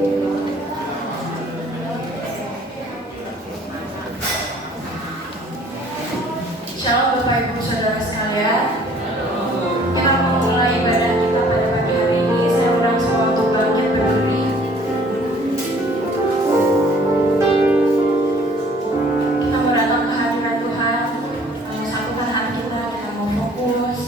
Shalom Bapak Ibu Saudara sekalian. Kita mau mulai ibadah kita pada pagi hari ini. Saya undang semua untuk bangkit berdiri. Kita mau datang ke hadirat Tuhan. Mau satukan hati kita mau fokus.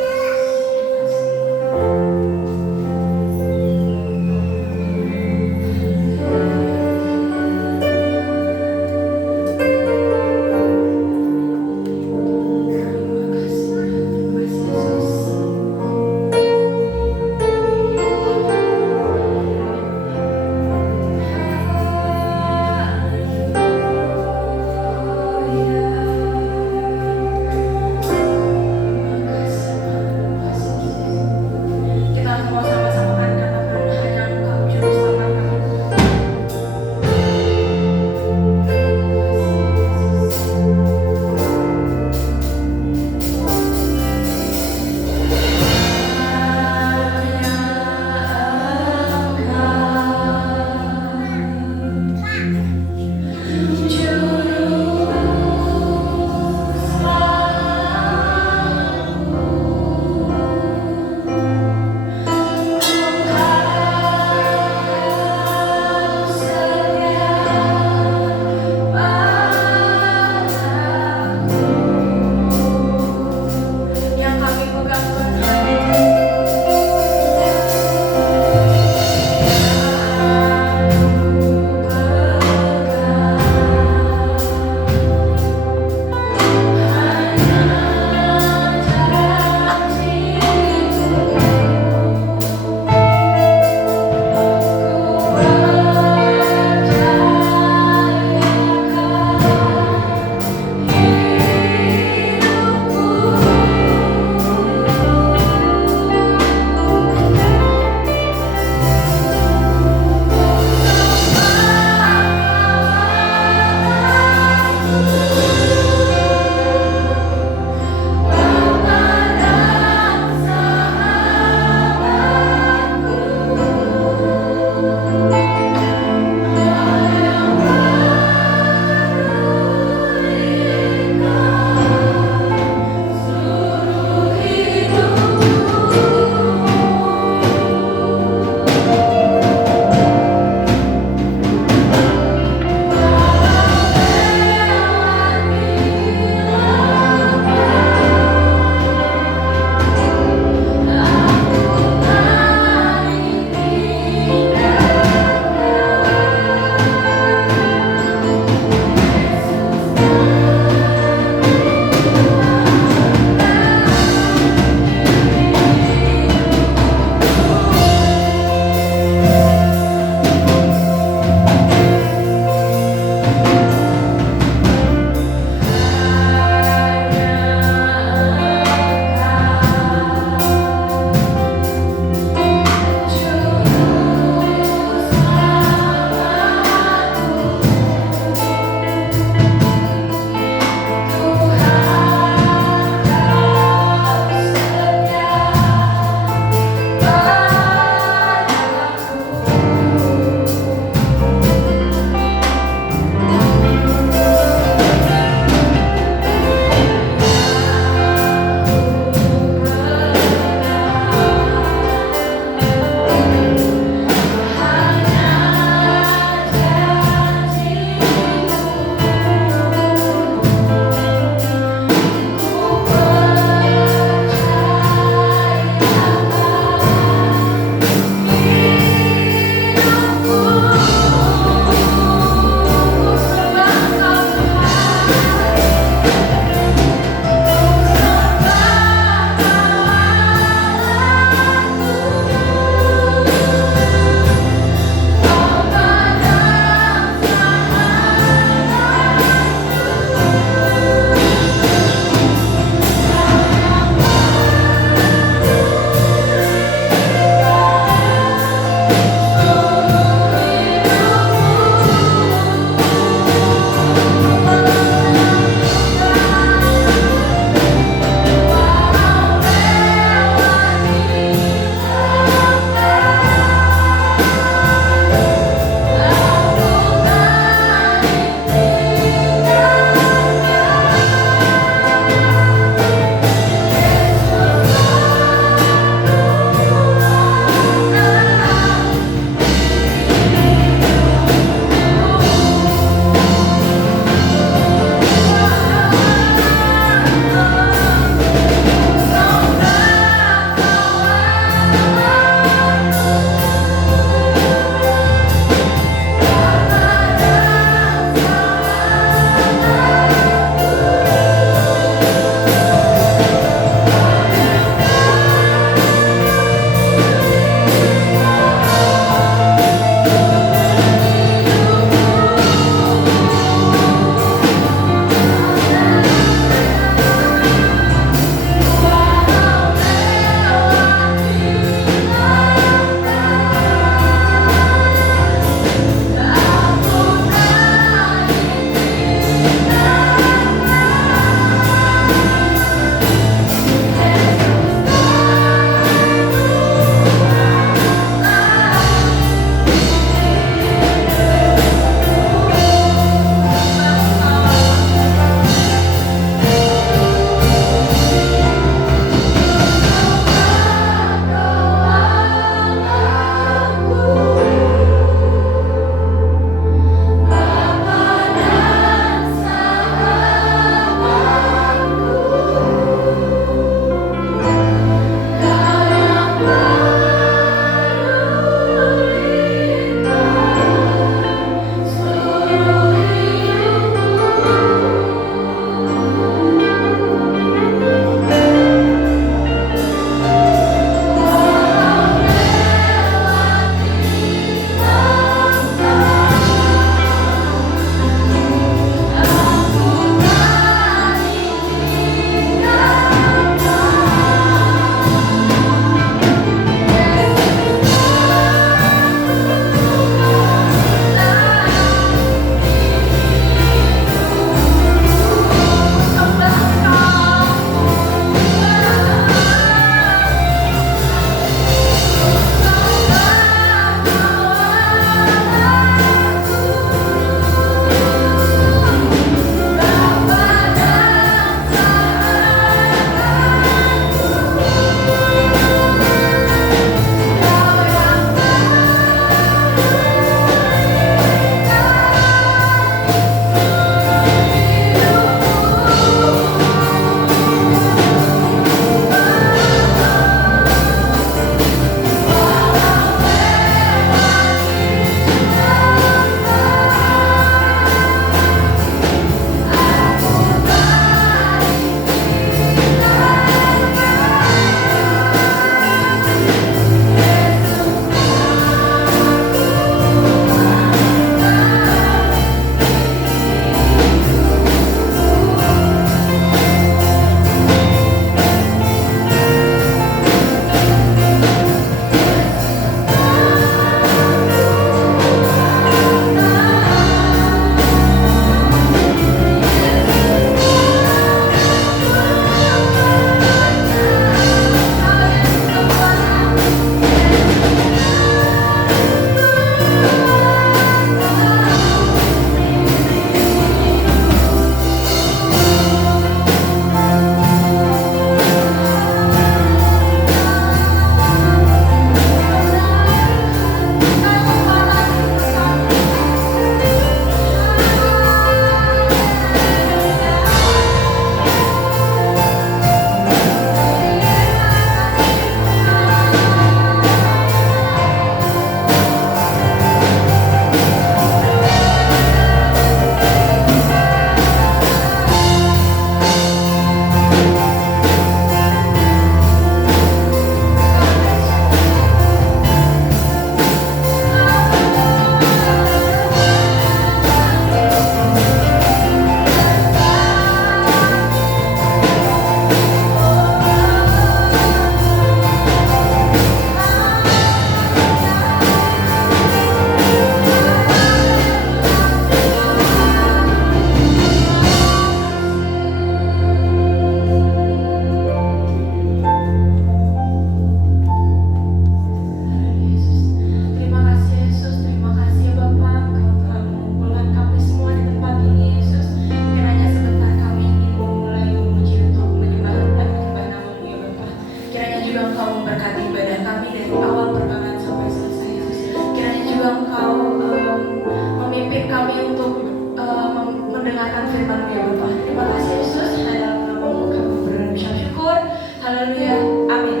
mendengarkan firman-Mu ya Bapa. Terima kasih Yesus, hanya dalam nama-Mu kami berdoa dan syukur. Haleluya, amin.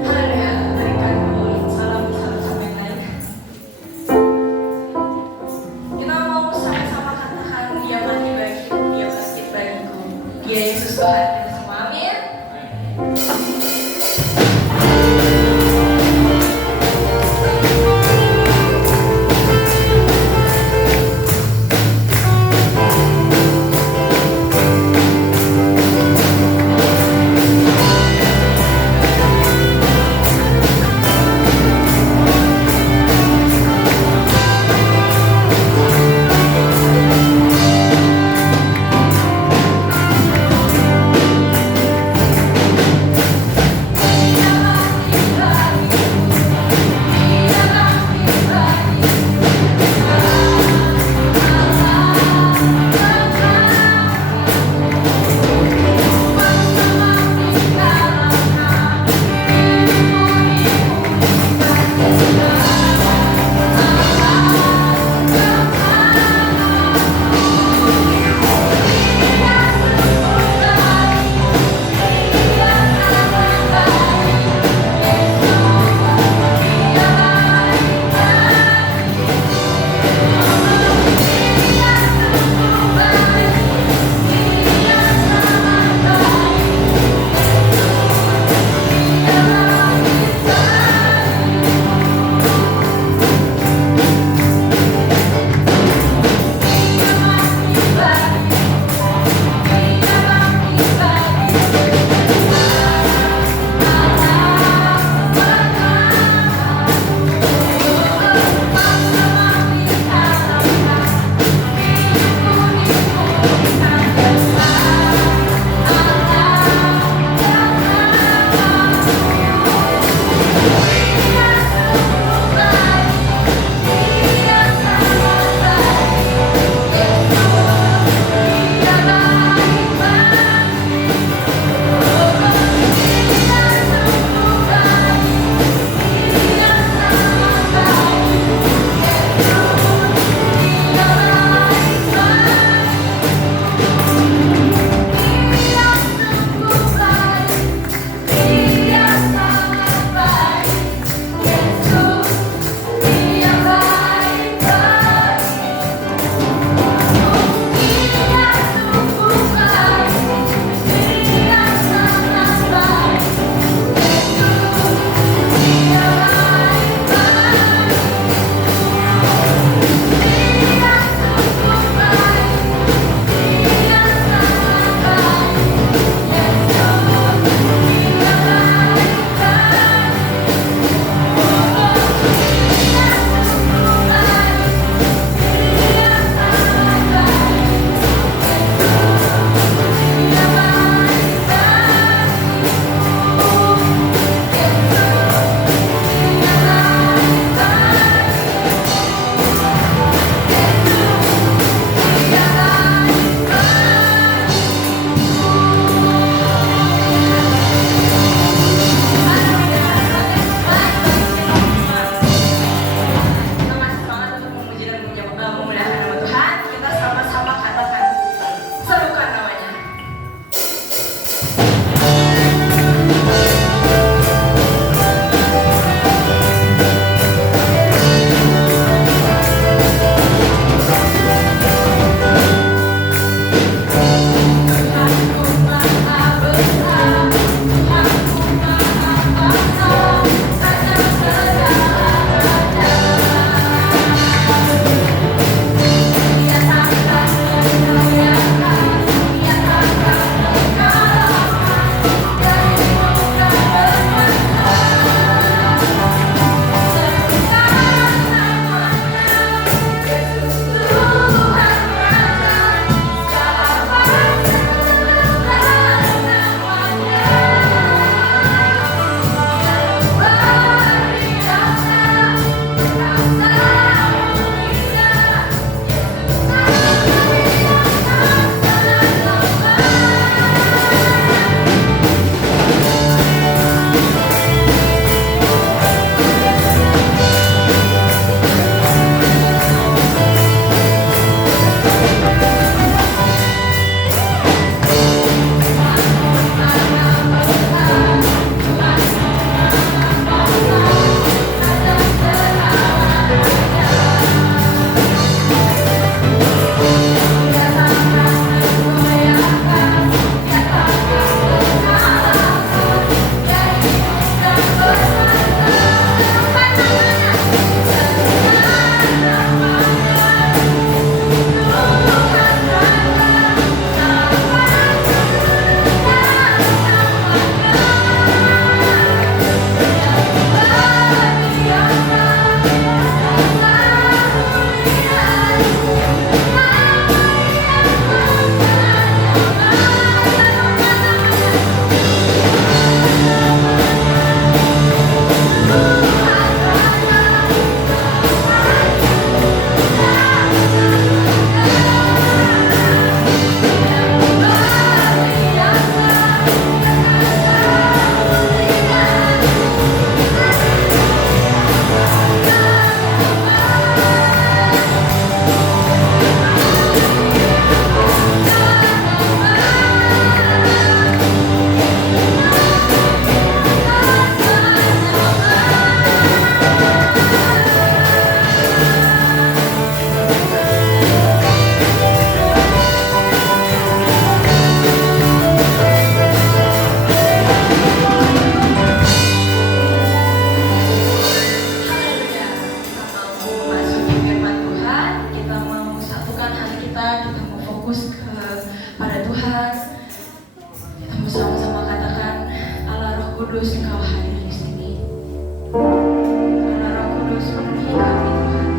Haleluya, berikan salam sampai naik. Kita mau sama-sama katakan Dia mati bagiku, Dia bangkit bagiku, Dia Yesus Tuhan. Kita semua amin. mata, kita mau fokus pada Tuhan. Kita mau sama-sama katakan, Allah Roh Kudus, Engkau hadir di sini. Allah Roh Kudus, penuhi kami Tuhan.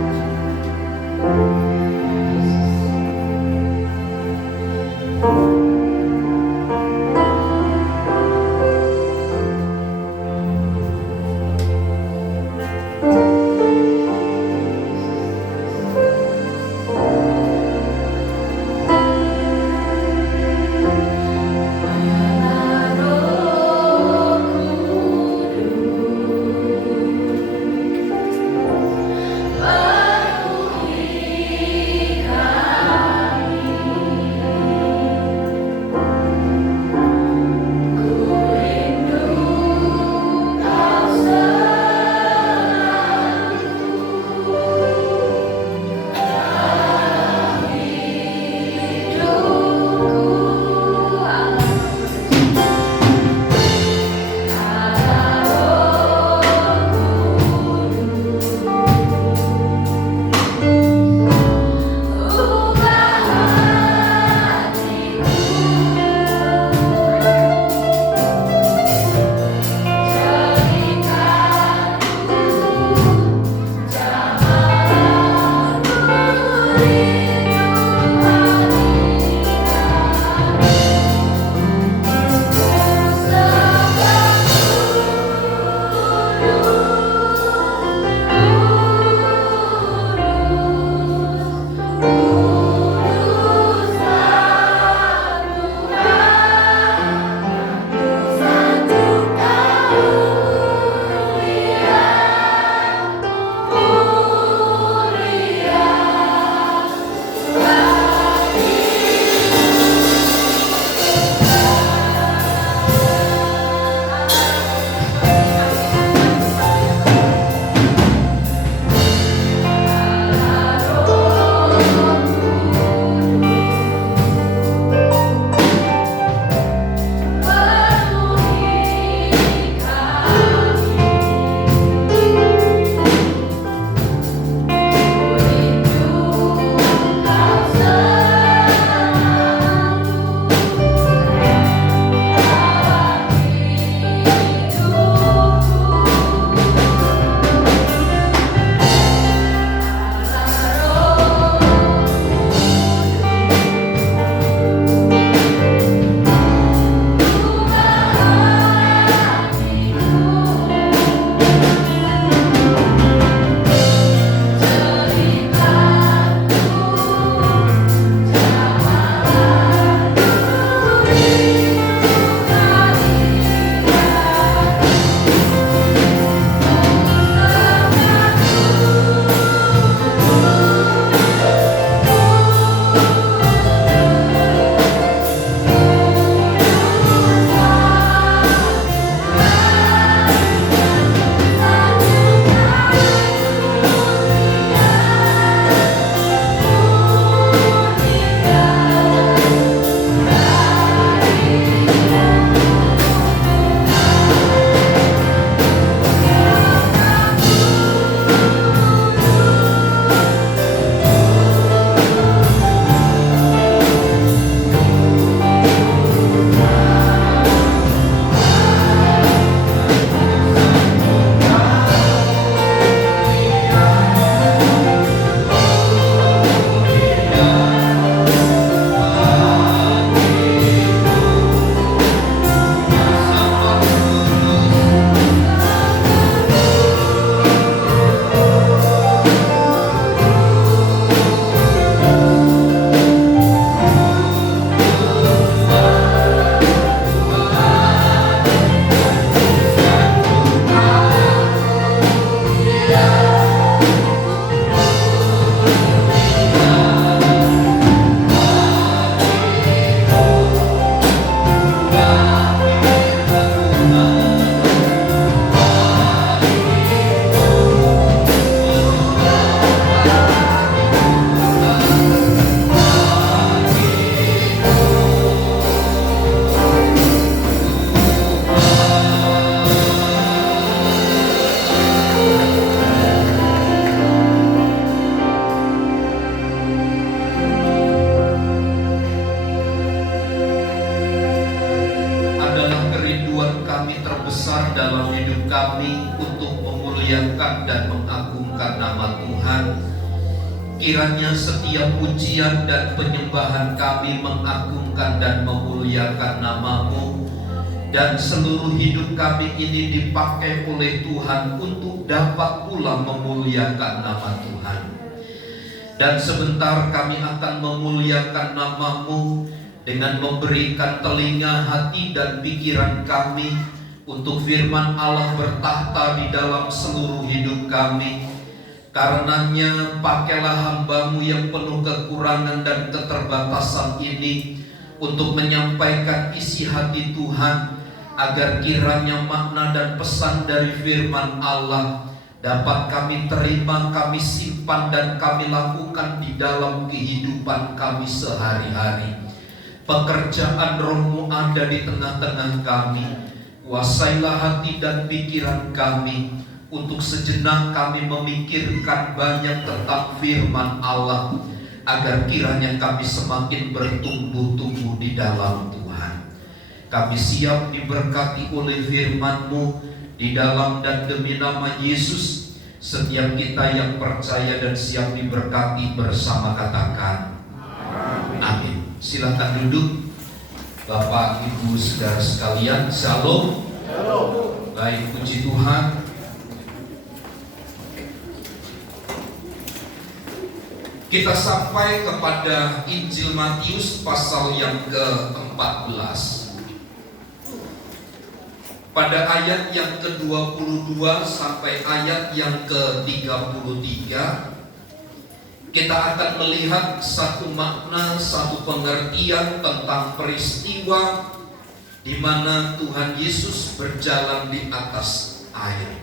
Allah Roh memuliakan dan mengagungkan nama Tuhan. Kiranya setiap pujian dan penyembahan kami mengagungkan dan memuliakan nama-Mu, dan seluruh hidup kami ini dipakai oleh Tuhan untuk dapat pula memuliakan nama Tuhan. Dan sebentar kami akan memuliakan nama-Mu dengan memberikan telinga, hati, dan pikiran kami untuk firman Allah bertahta di dalam seluruh hidup kami. Karenanya pakailah hamba-Mu yang penuh kekurangan dan keterbatasan ini untuk menyampaikan isi hati Tuhan, agar kiranya makna dan pesan dari firman Allah dapat kami terima, kami simpan, dan kami lakukan di dalam kehidupan kami sehari-hari. Pekerjaan Roh-Mu ada di tengah-tengah kami. Kuasailah hati dan pikiran kami, untuk sejenak kami memikirkan banyak tentang firman Allah, agar kiranya kami semakin bertumbuh-tumbuh di dalam Tuhan. Kami siap diberkati oleh firman-Mu di dalam dan demi nama Yesus. Setiap kita yang percaya dan siap diberkati bersama katakan amin. Silakan duduk. Bapak, Ibu, saudara sekalian, Shalom. Baik, puji Tuhan. Kita sampai kepada Injil Matius pasal yang ke-14. Pada ayat yang ke-22 sampai ayat yang ke-33, kita akan melihat satu makna, satu pengertian tentang peristiwa di mana Tuhan Yesus berjalan di atas air.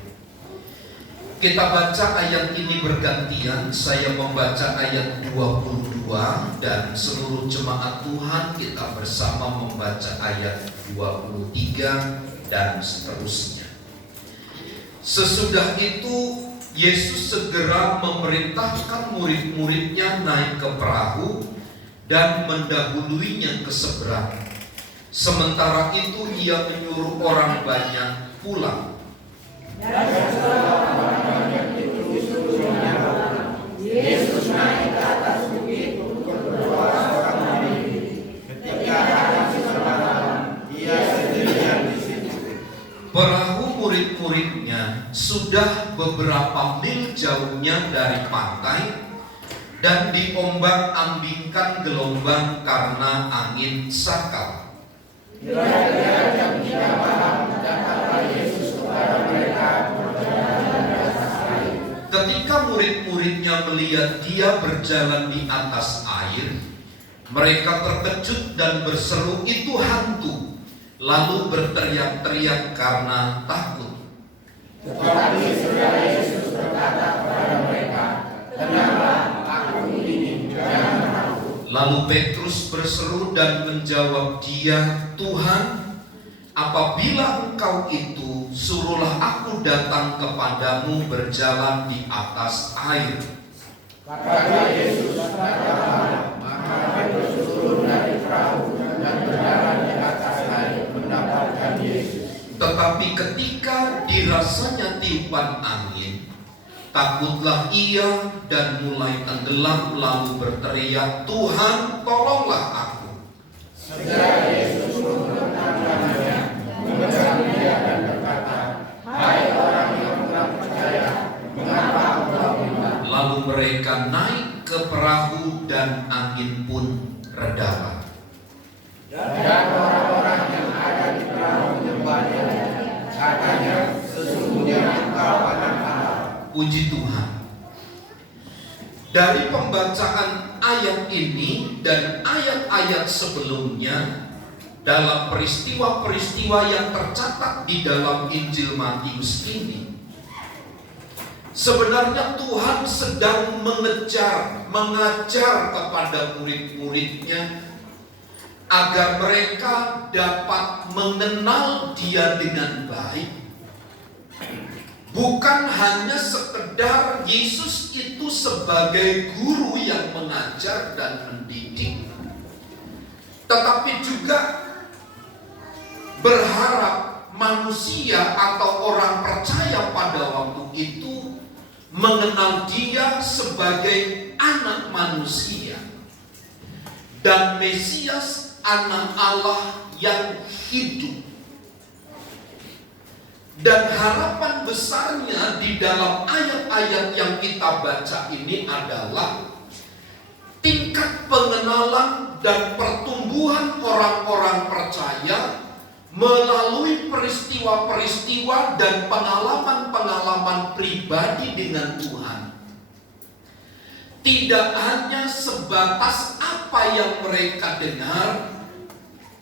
Kita baca ayat ini bergantian. Saya membaca ayat 22 dan seluruh jemaat Tuhan kita bersama membaca ayat 23 dan seterusnya. Sesudah itu Yesus segera memerintahkan murid-muridnya naik ke perahu dan mendahuluinya ke seberang. Sementara itu Ia menyuruh orang banyak pulang. Yesus naik ke atas bukit untuk berdoa seorang diri. Ketika hari semalam, Ia sendirian di situ. Perahu murid-muridnya sudah beberapa mil jauhnya dari pantai dan diombang-ambingkan gelombang karena angin sakal. Kira-kira jam 3 malam datanglah Yesus kepada mereka berjalan di atas air. Ketika murid-muridnya melihat Dia berjalan di atas air, mereka terkejut dan berseru, "Itu hantu!" Lalu berteriak-teriak karena takut. Tetapi saudara Yesus berkata kepada mereka, "Tenanglah, aku ini, jangan takut." Lalu Petrus berseru dan menjawab Dia, "Tuhan, apabila Engkau itu, suruhlah aku datang kepadamu berjalan di atas air." Kata Yesus, "Katakanlah." Maka Petrus turun dari perahu dan berjalan di atas air mendapatkan Yesus. Tetapi ketika dirasanya tiupan angin, takutlah ia dan mulai tenggelam, lalu berteriak, "Tuhan, tolonglah aku." Segera Yesus menurunkan tangannya, memegang dia dan berkata, "Hai orang yang kurang percaya, mengapa engkau bimbang?" Lalu mereka naik ke perahu dan angin pun reda. Dan orang-orang yang ada di perahu menyembahnya, katanya, "Sesungguhnya Engkau anak Allah." Puji Tuhan. Dari pembacaan ayat ini dan ayat-ayat sebelumnya, dalam peristiwa-peristiwa yang tercatat di dalam Injil Matius ini, sebenarnya Tuhan sedang mengajar kepada murid-muridnya agar mereka dapat mengenal Dia dengan baik. Bukan hanya sekedar Yesus itu sebagai guru yang mengajar dan mendidik, tetapi juga berharap manusia atau orang percaya pada waktu itu mengenal Dia sebagai anak manusia dan Mesias, anak Allah yang hidup. Dan harapan besarnya di dalam ayat-ayat yang kita baca ini adalah tingkat pengenalan dan pertumbuhan orang-orang percaya melalui peristiwa-peristiwa dan pengalaman-pengalaman pribadi dengan Tuhan. Tidak hanya sebatas apa yang mereka dengar,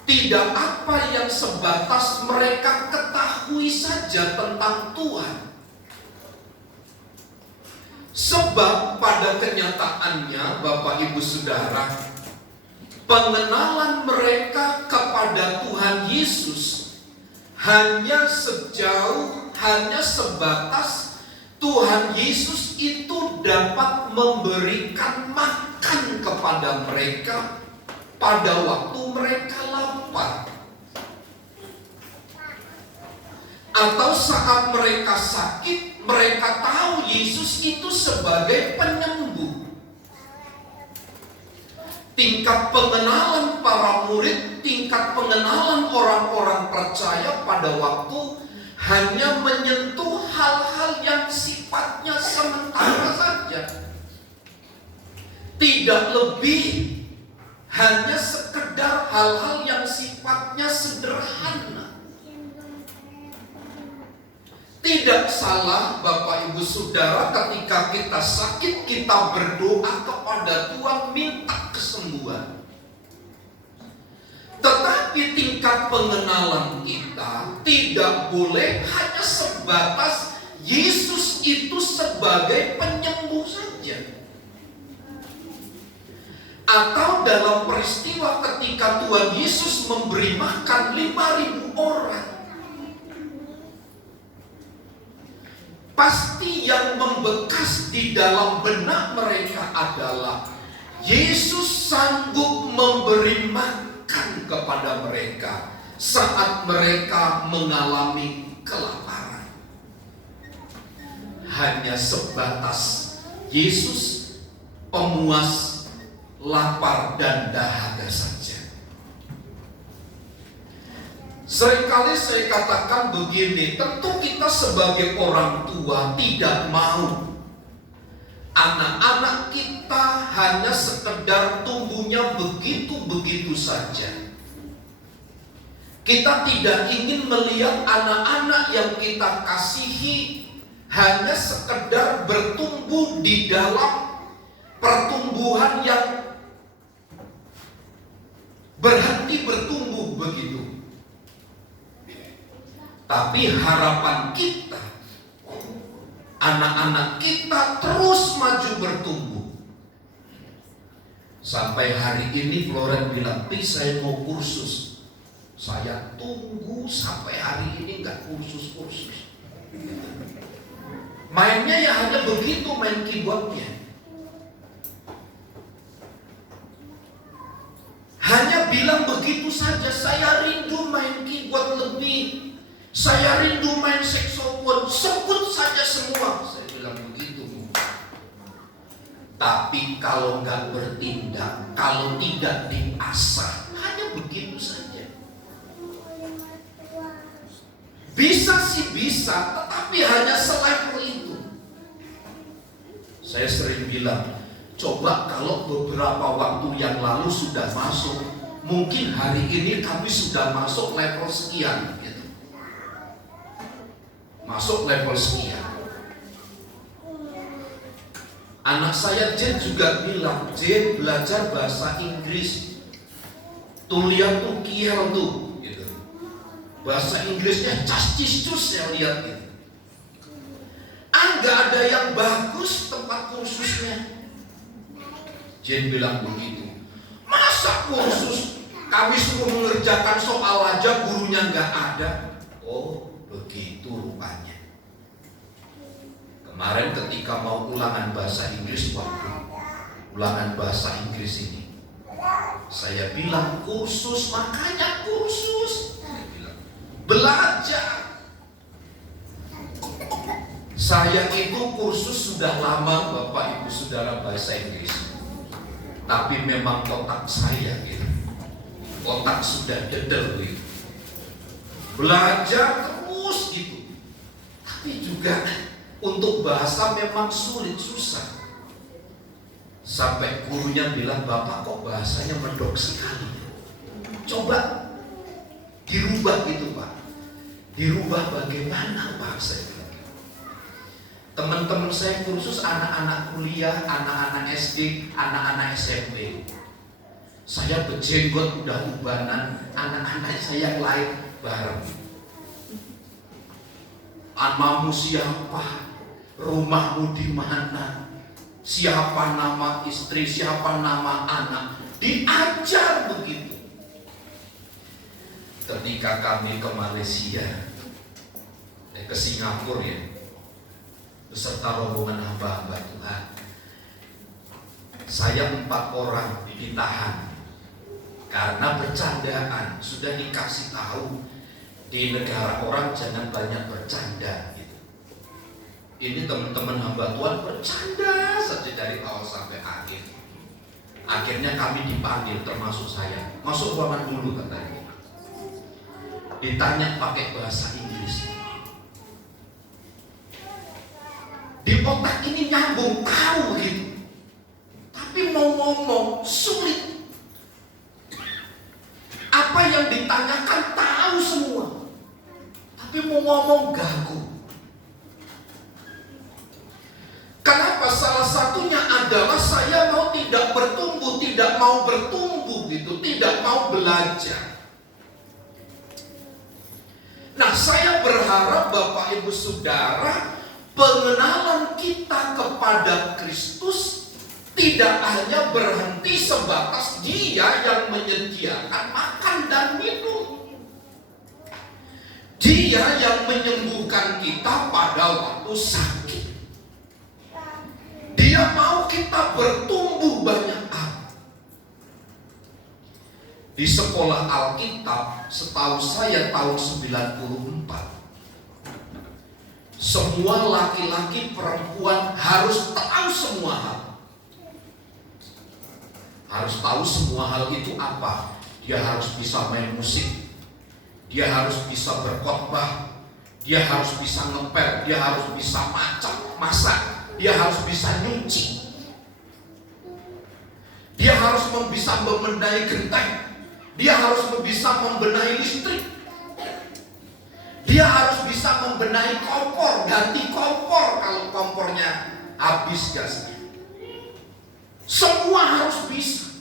tidak apa yang sebatas mereka ketahui saja tentang Tuhan. Sebab pada kenyataannya, Bapak Ibu Saudara, pengenalan mereka kepada Tuhan Yesus hanya sebatas Tuhan Yesus itu dapat memberikan makan kepada mereka pada waktu mereka lapar, atau saat mereka sakit. Mereka tahu Yesus itu sebagai penyembuh. Tingkat pengenalan para murid, tingkat pengenalan orang-orang percaya pada waktu hanya menyentuh hal-hal yang sifatnya sementara saja, tidak lebih, hanya sekedar hal-hal yang sifatnya sederhana. Tidak salah Bapak Ibu Saudara, ketika kita sakit kita berdoa kepada Tuhan minta kesembuhan. Tetapi tingkat pengenalan kita tidak boleh hanya sebatas Yesus itu sebagai penyembuh saja. Atau dalam peristiwa ketika Tuhan Yesus memberi makan 5.000 orang, pasti yang membekas di dalam benak mereka adalah Yesus sanggup memberi makan kepada mereka saat mereka mengalami kelaparan. Hanya sebatas Yesus pemuas lapar dan dahaga saja. Seringkali saya katakan begini, tentu kita sebagai orang tua tidak mau anak-anak kita hanya sekedar tumbuhnya begitu-begitu saja. Kita tidak ingin melihat anak-anak yang kita kasihi hanya sekedar bertumbuh di dalam pertumbuhan yang berhenti bertumbuh begitu. Tapi harapan kita, anak-anak kita terus maju bertumbuh. Sampai hari ini Floren bilang, saya mau kursus. Saya tunggu sampai hari ini gak kursus-kursus. Mainnya ya hanya begitu, main keyboardnya. Hanya bilang begitu saja, saya rindu main keyboard lebih. Saya rindu main saksofon, sebut saja semua. Saya bilang begitu. Tapi kalau nggak bertindak, kalau tidak diasah, hanya begitu saja. Bisa sih bisa, tetapi hanya selevel itu. Saya sering bilang, coba kalau beberapa waktu yang lalu sudah masuk, mungkin hari ini kami sudah masuk level sekian. Masuk level sekian. Anak saya Jen juga bilang, Jen belajar bahasa Inggris. Tuh lihat tuh Kiel tuh, gitu. Bahasa Inggrisnya cas-cis-cus saya lihat gitu. Nggak ada yang bagus tempat kursusnya. Jen bilang begitu. Masa kursus kami suruh mengerjakan soal aja gurunya nggak ada? Oh, begitu rupanya. Kemarin ketika mau ulangan bahasa Inggris, ulangan bahasa Inggris ini, saya bilang kursus, makanya kursus. Saya bilang, belajar. Saya itu kursus sudah lama Bapak Ibu Saudara bahasa Inggris, tapi memang otak saya gitu, otak sudah dedel gitu. Belajar terus gitu, tapi juga untuk bahasa memang sulit, susah. Sampai gurunya bilang, Bapak kok bahasanya medok sekali, coba dirubah gitu Pak. Dirubah bagaimana bahasa itu? Teman-teman saya kursus anak-anak kuliah, anak-anak SD, anak-anak SMP. Saya berjenggot udah ubanan, anak-anak saya yang lain bareng. Namamu siapa? Rumahmu di mana? Siapa nama istri? Siapa nama anak? Diajar begitu. Ketika kami ke Malaysia, ke Singapura ya, beserta rombongan hamba-hamba Tuhan, saya 4 orang ditahan karena bercandaan. Sudah dikasih tahu di negara orang jangan banyak bercanda gitu. Ini teman-teman hamba Tuhan bercanda saja dari awal sampai akhir. Akhirnya kami dipanggil, termasuk saya, masuk ruangan dulu katanya. Ditanya pakai bahasa Inggris. Di otak ini nyambung, tahu gitu, tapi mau ngomong sulit. Apa yang ditanyakan tahu semua, tapi mau ngomong gagu. Kenapa? Salah satunya adalah saya mau tidak bertumbuh, tidak mau bertumbuh gitu, tidak mau belajar. Nah, saya berharap Bapak Ibu Saudara, pengenalan kita kepada Kristus tidak hanya berhenti sebatas Dia yang menyediakan makan dan minum. Dia yang menyembuhkan kita pada waktu sakit. Dia mau kita bertumbuh banyak hal. Di sekolah Alkitab, setahu saya tahun 94, semua laki-laki perempuan harus tahu semua hal. Harus tahu semua hal itu apa? Dia harus bisa main musik, dia harus bisa berkhotbah, dia harus bisa ngepel, dia harus bisa masak, dia harus bisa nyuci, dia harus bisa membenahi genteng, dia harus bisa membenahi listrik, dia harus bisa membenahi kompor, ganti kompor kalau kompornya habis gasnya. Semua harus bisa.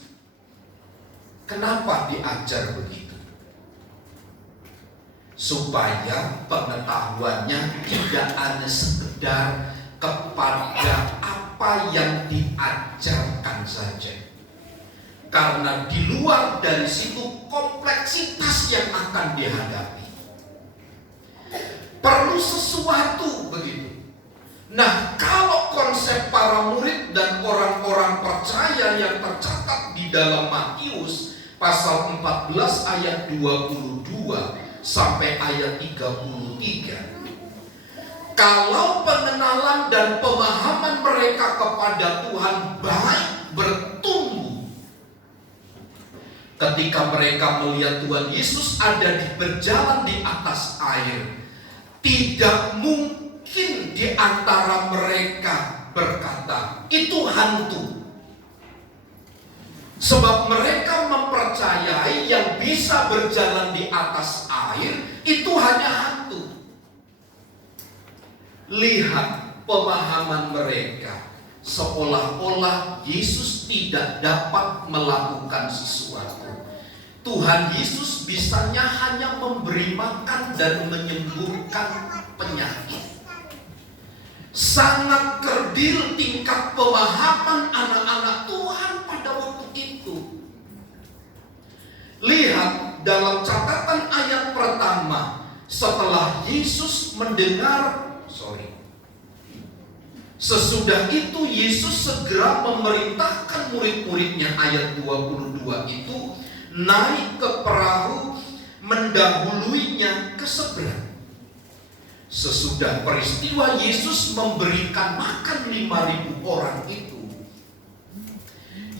Kenapa diajar begitu? Supaya pengetahuannya tidak hanya sekedar kepada apa yang diajarkan saja. Karena di luar dari situ kompleksitas yang akan dihadapi. Perlu sesuatu begitu. Nah, kalau konsep para murid dan orang-orang percaya yang tercatat di dalam Matius pasal 14 ayat 22 sampai ayat 33. Kalau pengenalan dan pemahaman mereka kepada Tuhan baik bertumbuh, ketika mereka melihat Tuhan Yesus berjalan di atas air, tidak mungkin di antara mereka berkata, itu hantu. Sebab mereka mempercayai yang bisa berjalan di atas air itu hanya hantu. Lihat pemahaman mereka, seolah-olah Yesus tidak dapat melakukan sesuatu. Tuhan Yesus bisanya hanya memberi makan dan menyembuhkan penyakit. Sangat kerdil tingkat pemahaman anak-anak Tuhan pada waktu itu. Lihat dalam catatan ayat pertama, setelah Yesus sesudah itu Yesus segera memerintahkan murid-muridnya, ayat 22 itu, naik ke perahu mendahuluinya ke seberang. Sesudah peristiwa Yesus memberikan makan 5.000 orang itu,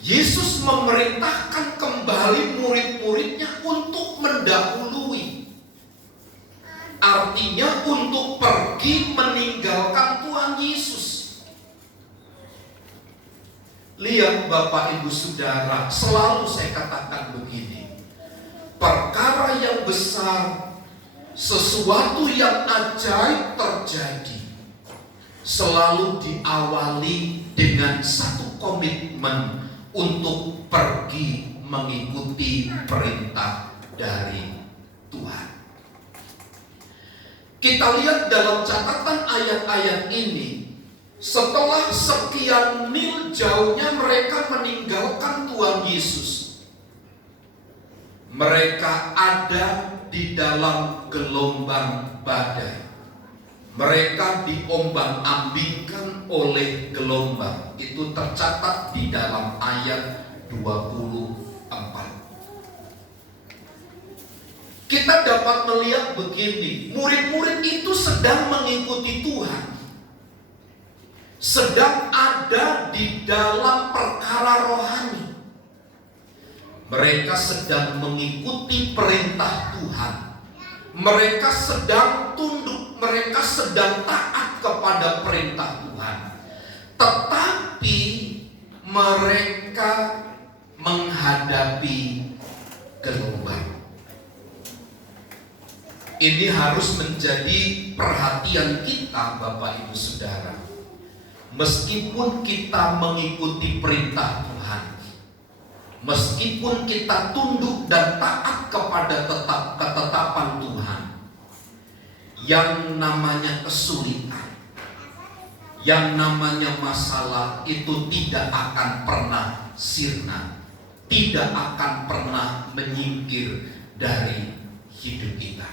Yesus memerintahkan kembali murid-muridnya untuk mendahului. Artinya untuk pergi meninggalkan Tuhan Yesus. Lihat Bapak Ibu Saudara, selalu saya katakan begini. Perkara yang besar, sesuatu yang ajaib terjadi, selalu diawali dengan satu komitmen untuk pergi mengikuti perintah dari Tuhan. Kita lihat dalam catatan ayat-ayat ini, setelah sekian mil jauhnya mereka meninggalkan Tuhan Yesus, mereka ada di dalam gelombang badai. Mereka diombang-ambingkan oleh gelombang. Itu tercatat di dalam ayat 24. Kita dapat melihat begini, murid-murid itu sedang mengikuti Tuhan, sedang ada di dalam perkara rohani. Mereka sedang mengikuti perintah Tuhan. Mereka sedang tunduk, mereka sedang taat kepada perintah Tuhan. Tetapi mereka menghadapi gelombang. Ini harus menjadi perhatian kita Bapak Ibu Saudara. Meskipun kita mengikuti perintah Tuhan, meskipun kita tunduk dan taat kepada ketetapan Tuhan, yang namanya kesulitan, yang namanya masalah itu tidak akan pernah sirna, tidak akan pernah menyingkir dari hidup kita.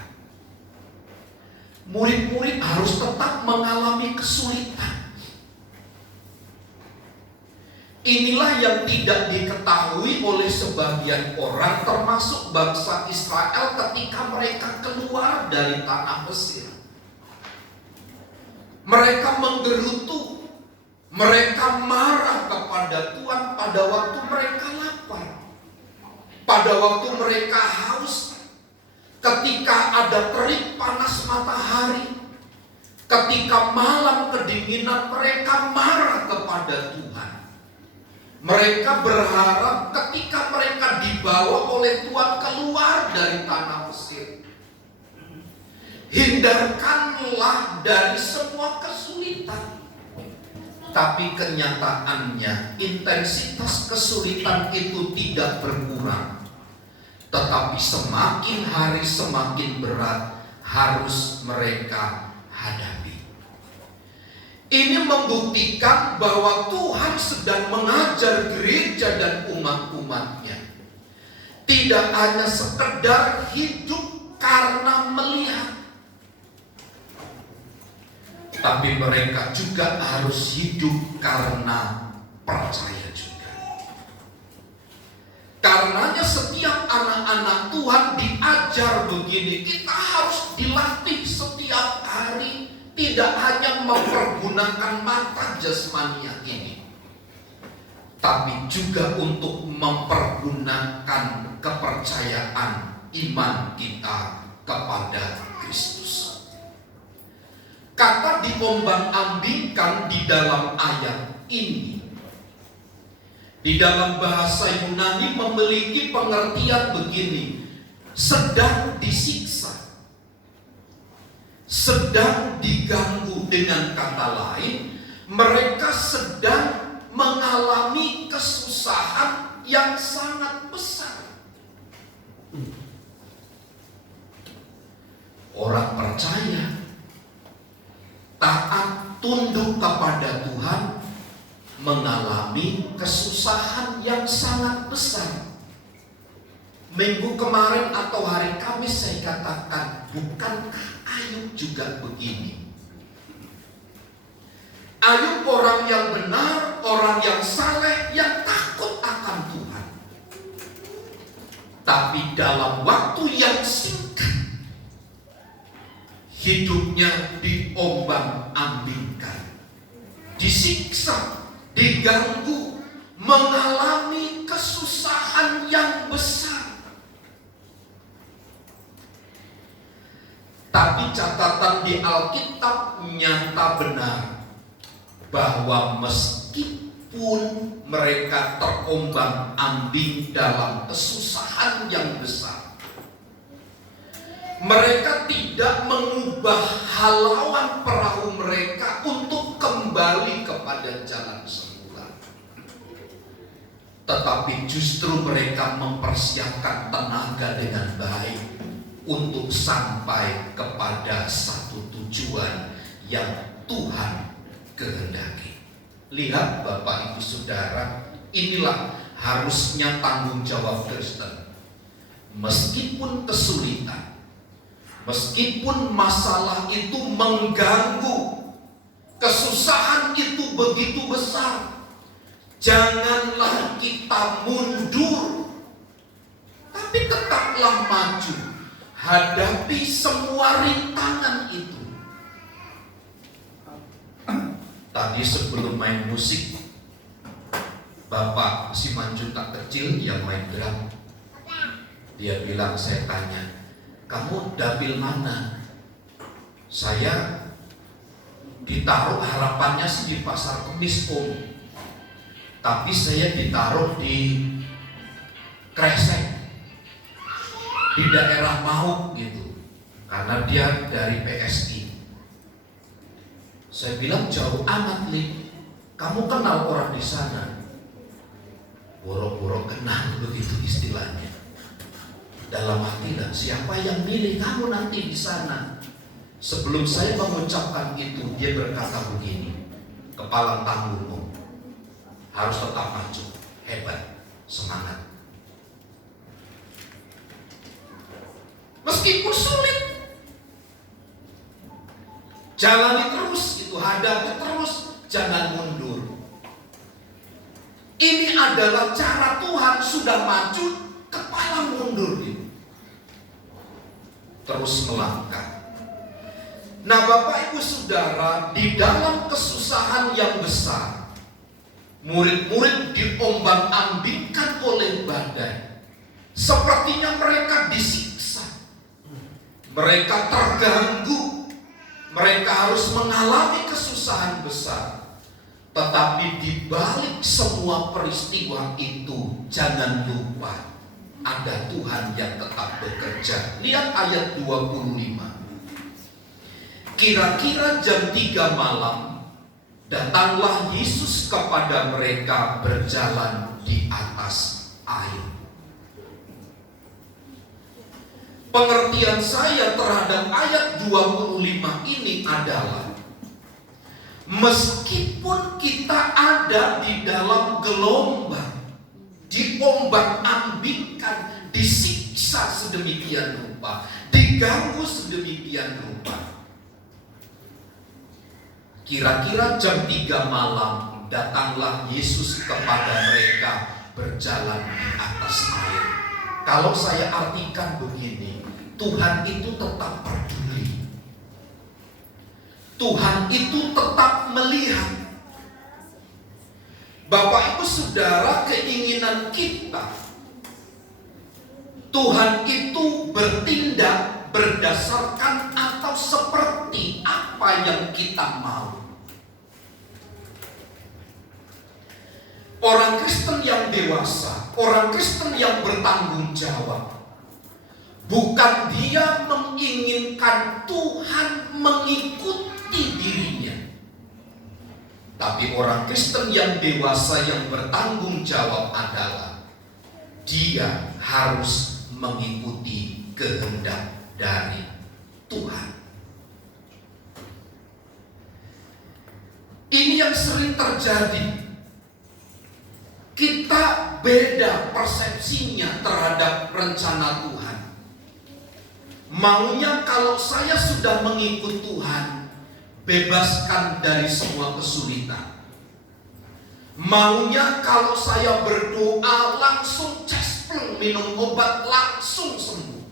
Murid-murid harus tetap mengalami kesulitan. Inilah yang tidak diketahui oleh sebagian orang, termasuk bangsa Israel ketika mereka keluar dari tanah Mesir. Mereka menggerutu, mereka marah kepada Tuhan pada waktu mereka lapar, pada waktu mereka haus, ketika ada terik panas matahari, ketika malam kedinginan, mereka marah kepada Tuhan. Mereka berharap ketika mereka dibawa oleh Tuhan keluar dari tanah Mesir, hindarkanlah dari semua kesulitan. Tapi kenyataannya intensitas kesulitan itu tidak berkurang, tetapi semakin hari semakin berat harus mereka hadapi. Ini membuktikan bahwa Tuhan sedang mengajar gereja dan umat-umatnya. Tidak hanya sekedar hidup karena melihat, tapi mereka juga harus hidup karena percaya juga. Karenanya setiap anak-anak Tuhan diajar begini, kita harus dilatih setiap hari, tidak hanya mempergunakan mata jasmania ini, tapi juga untuk mempergunakan kepercayaan iman kita kepada Kristus. Kata diombang-ambingkan di dalam ayat ini, di dalam bahasa Yunani memiliki pengertian begini: sedang disiksa, sedang diganggu. Dengan kata lain, mereka sedang mengalami kesusahan yang sangat besar. Orang percaya, taat, tunduk kepada Tuhan, mengalami kesusahan yang sangat besar. Minggu kemarin atau hari Kamis saya katakan, bukankah Ayub juga begini? Ayub orang yang benar, orang yang saleh, yang takut akan Tuhan. Tapi dalam waktu yang singkat, hidupnya diombang-ambingkan, disiksa, diganggu, mengalami kesusahan yang besar. Tapi catatan di Alkitab nyata benar bahwa meskipun mereka terombang-ambing dalam kesusahan yang besar, mereka tidak mengubah halauan perahu mereka untuk kembali kepada jalan semula. Tetapi justru mereka mempersiapkan tenaga dengan baik untuk sampai kepada satu tujuan yang Tuhan kehendaki. Lihat Bapak Ibu Saudara, inilah harusnya tanggung jawab Kristen. Meskipun kesulitan, meskipun masalah itu mengganggu, kesusahan itu begitu besar, janganlah kita mundur, tapi tetaplah maju, hadapi semua rintangan itu. Tadi sebelum main musik, Bapak Simanjuntak kecil yang main drum, dia bilang, saya tanya, kamu dapil mana? Saya ditaruh, harapannya sih di Pasar Kemis Om, tapi saya ditaruh di Kresek, di daerah Mauk gitu, karena dia dari PSI. Saya bilang, jauh amat Lim, kamu kenal orang di sana? Boro-boro kenal, begitu istilahnya. Dalam hati, siapa yang milih kamu nanti di sana? Sebelum saya mengucapkan itu, dia berkata begini, kepala tangguhmu harus tetap maju, hebat, semangat. Meskipun sulit, jalani terus itu, hadapi terus, jangan mundur. Ini adalah cara Tuhan, sudah maju, kepala mundur gitu. Terus melangkah. Nah Bapak Ibu Saudara, di dalam kesusahan yang besar, murid-murid diombang-ambingkan oleh badai. Sepertinya mereka disiksa, mereka terganggu, mereka harus mengalami kesusahan besar. Tetapi di balik semua peristiwa itu, jangan lupa ada Tuhan yang tetap bekerja. Lihat ayat 25. Kira-kira jam 3 malam, datanglah Yesus kepada mereka berjalan di atas air. Pengertian saya terhadap ayat 25 ini adalah, meskipun kita ada di dalam gelombang, diombang-ambingkan, disiksa sedemikian rupa, diganggu sedemikian rupa, kira-kira jam 3 malam datanglah Yesus kepada mereka berjalan di atas air. Kalau saya artikan begini, Tuhan itu tetap peduli, Tuhan itu tetap melihat. Bapak Ibu Saudara, keinginan kita, Tuhan itu bertindak berdasarkan atau seperti apa yang kita mau. Orang Kristen yang dewasa, orang Kristen yang bertanggung jawab, bukan dia menginginkan Tuhan mengikuti dirinya, tapi orang Kristen yang dewasa yang bertanggung jawab adalah dia harus mengikuti kehendak dari Tuhan. Ini yang sering terjadi. Kita beda persepsinya terhadap rencana Tuhan. Maunya kalau saya sudah mengikut Tuhan, bebaskan dari semua kesulitan. Maunya kalau saya berdoa langsung cesplok minum obat langsung sembuh.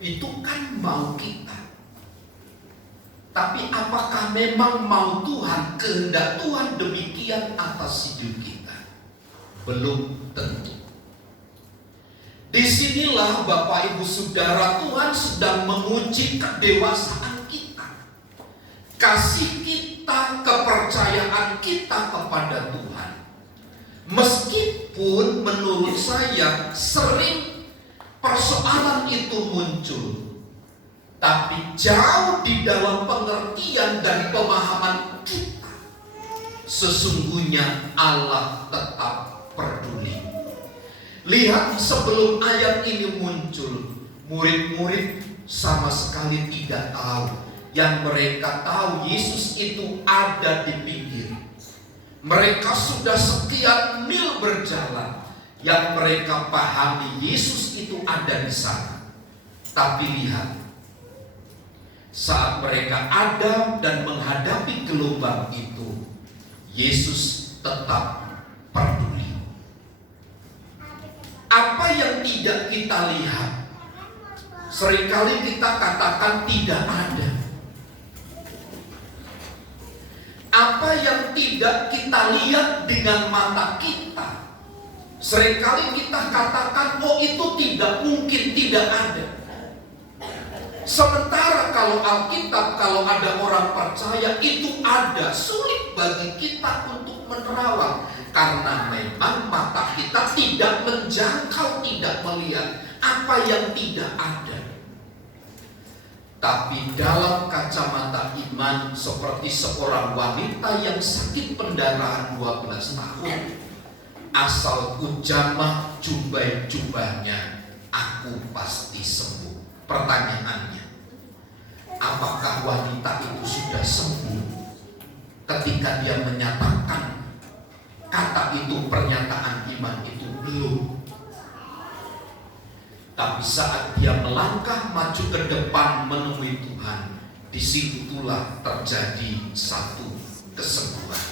Itu kan mau kita. Tapi apakah memang mau Tuhan, kehendak Tuhan demikian atas hidup kita? Belum tentu. Disinilah Bapak Ibu Saudara, Tuhan sedang menguji kedewasaan kita, kasih kita, kepercayaan kita kepada Tuhan. Meskipun menurut saya sering persoalan itu muncul, tapi jauh di dalam pengertian dan pemahaman kita, sesungguhnya Allah tetap peduli. Lihat, sebelum ayat ini muncul, murid-murid sama sekali tidak tahu. Yang mereka tahu, Yesus itu ada di pinggir. Mereka sudah sekian mil berjalan. Yang mereka pahami, Yesus itu ada di sana. Tapi lihat, saat mereka ada dan menghadapi gelombang itu, Yesus tetap peduli. Apa yang tidak kita lihat, seringkali kita katakan tidak ada. Apa yang tidak kita lihat dengan mata kita, seringkali kita katakan, oh itu tidak mungkin, tidak ada. Sementara kalau Alkitab, kalau ada orang percaya itu ada, sulit bagi kita untuk menerawang. Karena memang mata kita tidak menjangkau, tidak melihat apa yang tidak ada. Tapi dalam kacamata iman, seperti seorang wanita yang sakit pendarahan 12 tahun, asal ku jamah jubah-jubahnya, aku pasti sembuh. Pertanyaannya, apakah wanita itu sudah sembuh ketika dia menyatakan kata itu, pernyataan iman itu? Belum. Tapi saat dia melangkah maju ke depan menemui Tuhan, disitulah terjadi satu kesembuhan.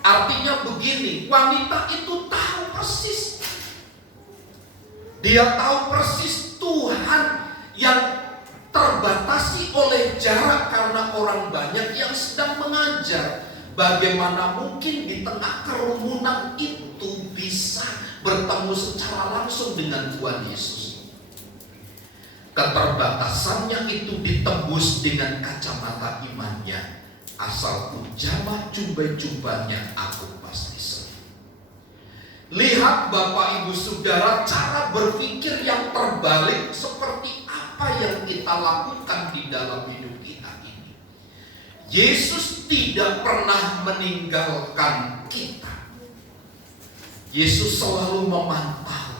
Artinya begini, wanita itu tahu persis. Dia tahu persis Tuhan yang terbatasi oleh jarak karena orang banyak yang sedang mengajar. Bagaimana mungkin di tengah kerumunan itu bisa bertemu secara langsung dengan Tuhan Yesus? Keterbatasannya itu ditembus dengan kacamata imannya. Asal ku jamah jubah-jubahnya, aku pasti sembuh. Lihat Bapak Ibu Saudara, cara berpikir yang terbalik seperti apa yang kita lakukan di dalam hidup kita ini. Yesus tidak pernah meninggalkan kita. Yesus selalu memantau.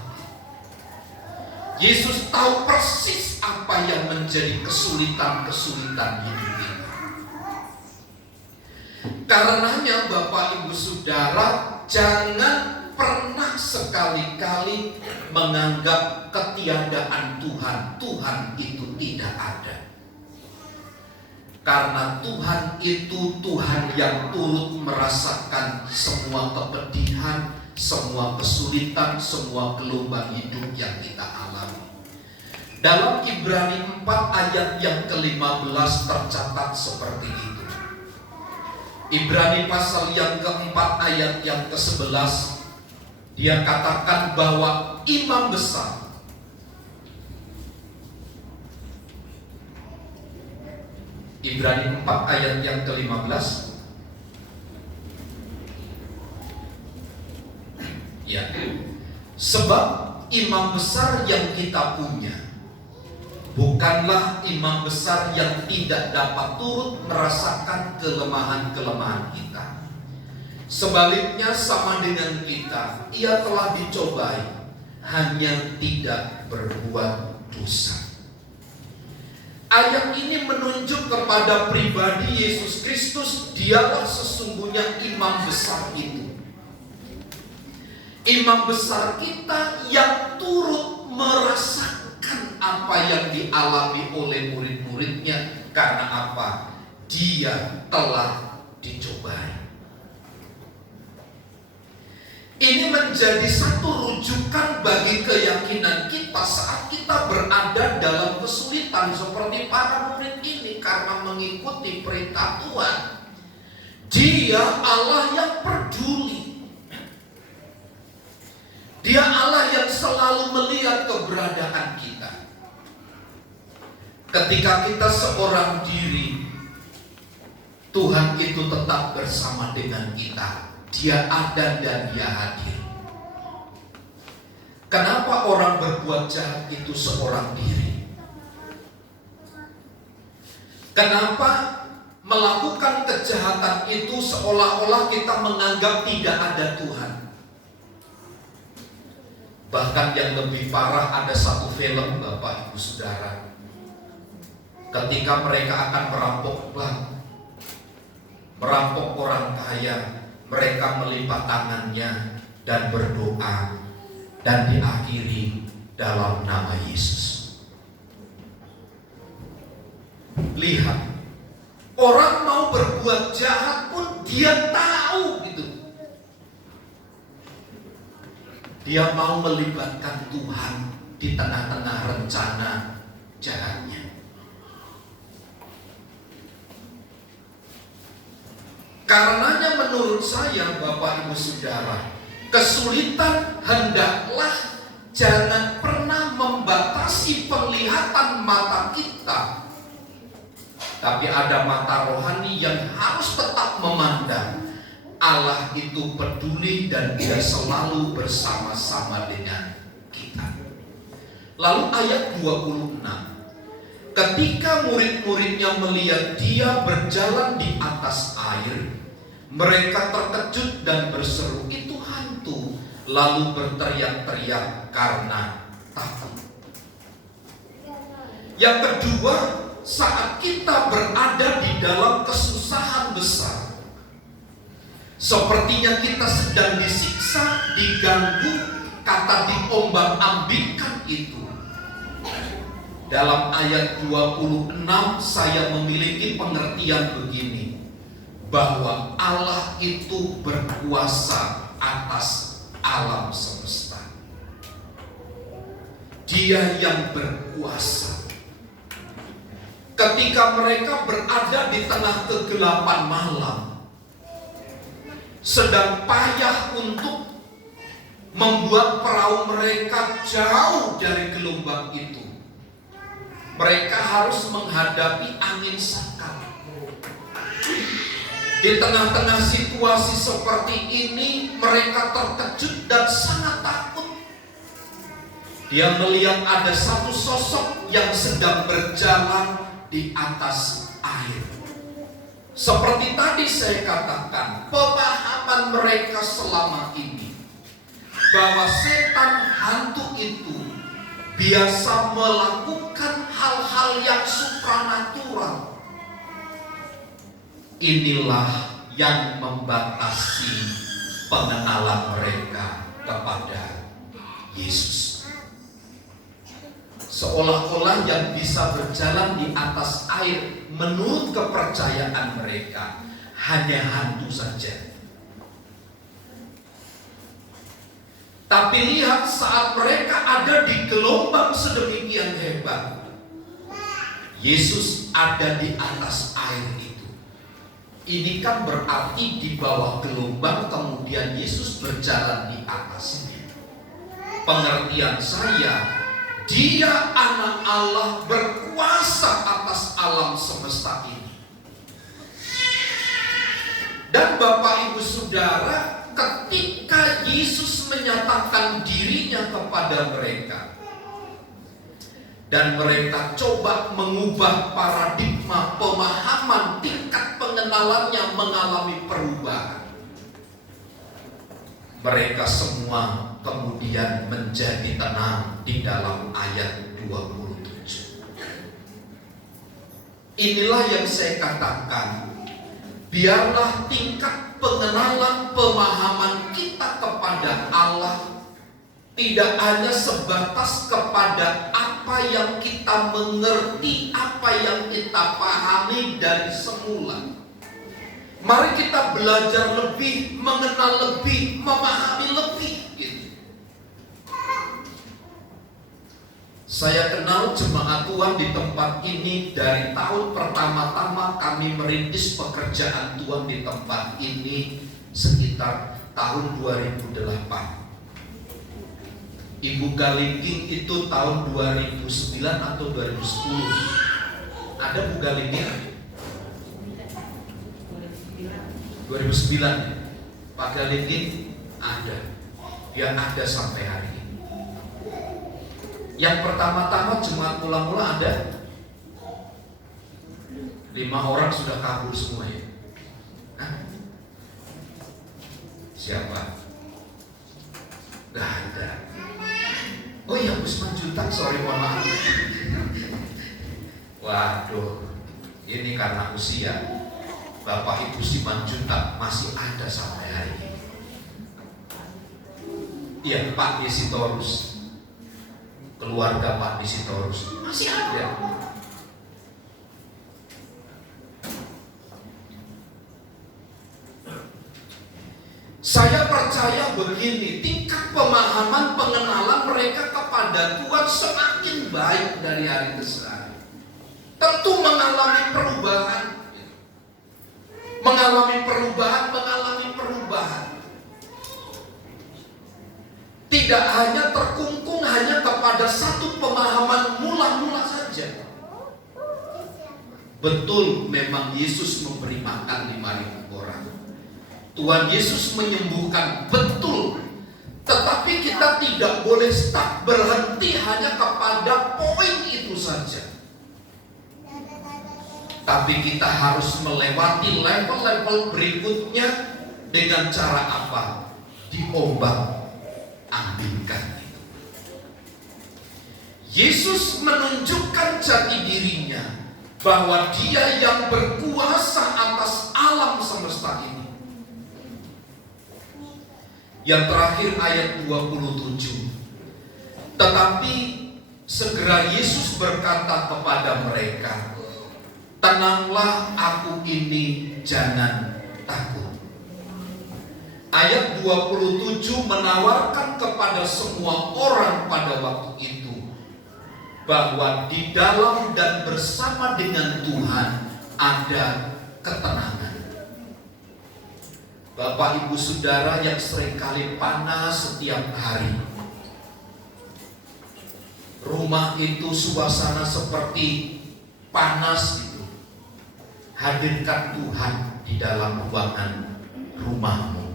Yesus tahu persis apa yang menjadi kesulitan-kesulitan hidup kita. Karenanya Bapak Ibu Saudara, jangan pernah sekali-kali menganggap ketiadaan Tuhan. Tuhan itu tidak ada. Karena Tuhan itu Tuhan yang turut merasakan semua kepedihan, semua kesulitan, semua gelombang hidup yang kita alami. Dalam Ibrani 4 ayat yang ke-15 tercatat seperti itu. Ibrani pasal yang keempat ayat yang ke-11, dia katakan bahwa imam besar Ibrani 4 ayat yang ke-15. Ya. Sebab imam besar yang kita punya bukanlah imam besar yang tidak dapat turut merasakan kelemahan-kelemahan kita. Sebaliknya sama dengan kita, ia telah dicobai, hanya tidak berbuat dosa. Ayat ini menunjuk kepada pribadi Yesus Kristus. Dialah sesungguhnya imam besar itu. Imam besar kita yang turut merasakan apa yang dialami oleh murid-muridnya. Karena apa? Dia telah dicobai. Ini menjadi satu rujukan bagi keyakinan kita saat kita berada dalam kesulitan seperti para murid ini karena mengikuti perintah Tuhan. Dia Allah yang peduli. Dia Allah yang selalu melihat keberadaan kita. Ketika kita seorang diri, Tuhan itu tetap bersama dengan kita. Dia ada dan Dia hadir. Kenapa orang berbuat jahat itu seorang diri? Kenapa melakukan kejahatan itu seolah-olah kita menganggap tidak ada Tuhan? Bahkan yang lebih parah, ada satu film, Bapak Ibu Saudara, ketika mereka akan merampok bank, merampok orang kaya, mereka melipat tangannya dan berdoa, dan diakhiri dalam nama Yesus. Lihat, orang mau berbuat jahat pun dia tahu gitu. Dia mau melibatkan Tuhan di tengah-tengah rencana jahatnya. Karenanya menurut saya, Bapak Ibu Saudara, kesulitan hendaklah jangan pernah membatasi penglihatan mata kita. Tapi ada mata rohani yang harus tetap memandang Allah itu peduli dan Dia selalu bersama-sama dengan kita. Lalu ayat 26, ketika murid-muridnya melihat Dia berjalan di atas air, mereka terkejut dan berseru, "Itu hantu!" Lalu berteriak-teriak karena takut. Yang kedua, saat kita berada di dalam kesusahan besar, sepertinya kita sedang disiksa, diganggu, kata diombang-ambingkan itu. Dalam ayat 26 saya memiliki pengertian begini, bahwa Allah itu berkuasa atas alam semesta. Dia yang berkuasa. Ketika mereka berada di tengah kegelapan malam, sedang payah untuk membuat perahu mereka jauh dari gelombang itu, mereka harus menghadapi angin sekak. Di tengah-tengah situasi seperti ini, mereka terkejut dan sangat takut. Dia melihat ada satu sosok yang sedang berjalan di atas air. Seperti tadi saya katakan, pemahaman mereka selama ini bahwa setan hantu itu biasa melakukan hal-hal yang supranatural. Inilah yang membatasi pengenalan mereka kepada Yesus. Seolah-olah yang bisa berjalan di atas air menurut kepercayaan mereka hanya hantu saja. Tapi lihat, saat mereka ada di gelombang sedemikian hebat, Yesus ada di atas air itu. Ini kan berarti di bawah gelombang, kemudian Yesus berjalan di atasnya. Pengertian saya, Dia anak Allah berkuasa atas alam semesta ini. Dan Bapak Ibu Saudara, ketika Yesus menyatakan dirinya kepada mereka, dan mereka coba mengubah paradigma pemahaman, tingkat pengenalannya mengalami perubahan, mereka semua kemudian menjadi tenang di dalam ayat 27. Inilah yang saya katakan, biarlah tingkat pengenalan pemahaman kita kepada Allah tidak hanya sebatas kepada apa yang kita mengerti, apa yang kita pahami dari semula. Mari kita belajar lebih, mengenal lebih, memahami lebih gitu. Saya kenal jemaat Tuhan di tempat ini dari tahun pertama-tama kami merintis pekerjaan Tuhan di tempat ini sekitar tahun 2008. Ibu Galingking itu tahun 2009 atau 2010. Ada Bu Galingking? 2009. Pak Galingking ada. Dia ada sampai hari ini. Yang pertama-tama jemaat mula-mula ada 5 orang sudah kabur semua ya. Siapa? Gak ada. Oh iya, Usman Juntang, sorry mohon maaf. Waduh, ini karena usia. Bapak Ibu Simanjuntak masih ada sampai hari ini. Iya, Pak Desitorus, keluarga Pak Desitorus masih ada. Saya percaya begini, tingkat pemahaman pengenalan mereka kepada Tuhan semakin baik dari hari ke hari. Tentu mengalami perubahan. Mengalami perubahan. Tidak hanya terkungkung hanya kepada satu pemahaman mula-mula saja. Betul, memang Yesus memberi makan 5.000 orang. Tuhan Yesus menyembuhkan, betul. Tetapi kita tidak boleh stuck berhenti hanya kepada poin itu saja. Tapi kita harus melewati level-level berikutnya dengan cara apa? Diombak ambingkan itu. Yesus menunjukkan jati dirinya bahwa Dia yang berkuasa atas alam semesta ini. Yang terakhir ayat 27. Tetapi segera Yesus berkata kepada mereka, tenanglah, aku ini, jangan takut. Ayat 27 menawarkan kepada semua orang pada waktu itu bahwa di dalam dan bersama dengan Tuhan ada ketenangan. Bapak Ibu Saudara yang seringkali panas setiap hari, rumah itu suasana seperti panas. Hadirkan Tuhan di dalam ruangan rumahmu.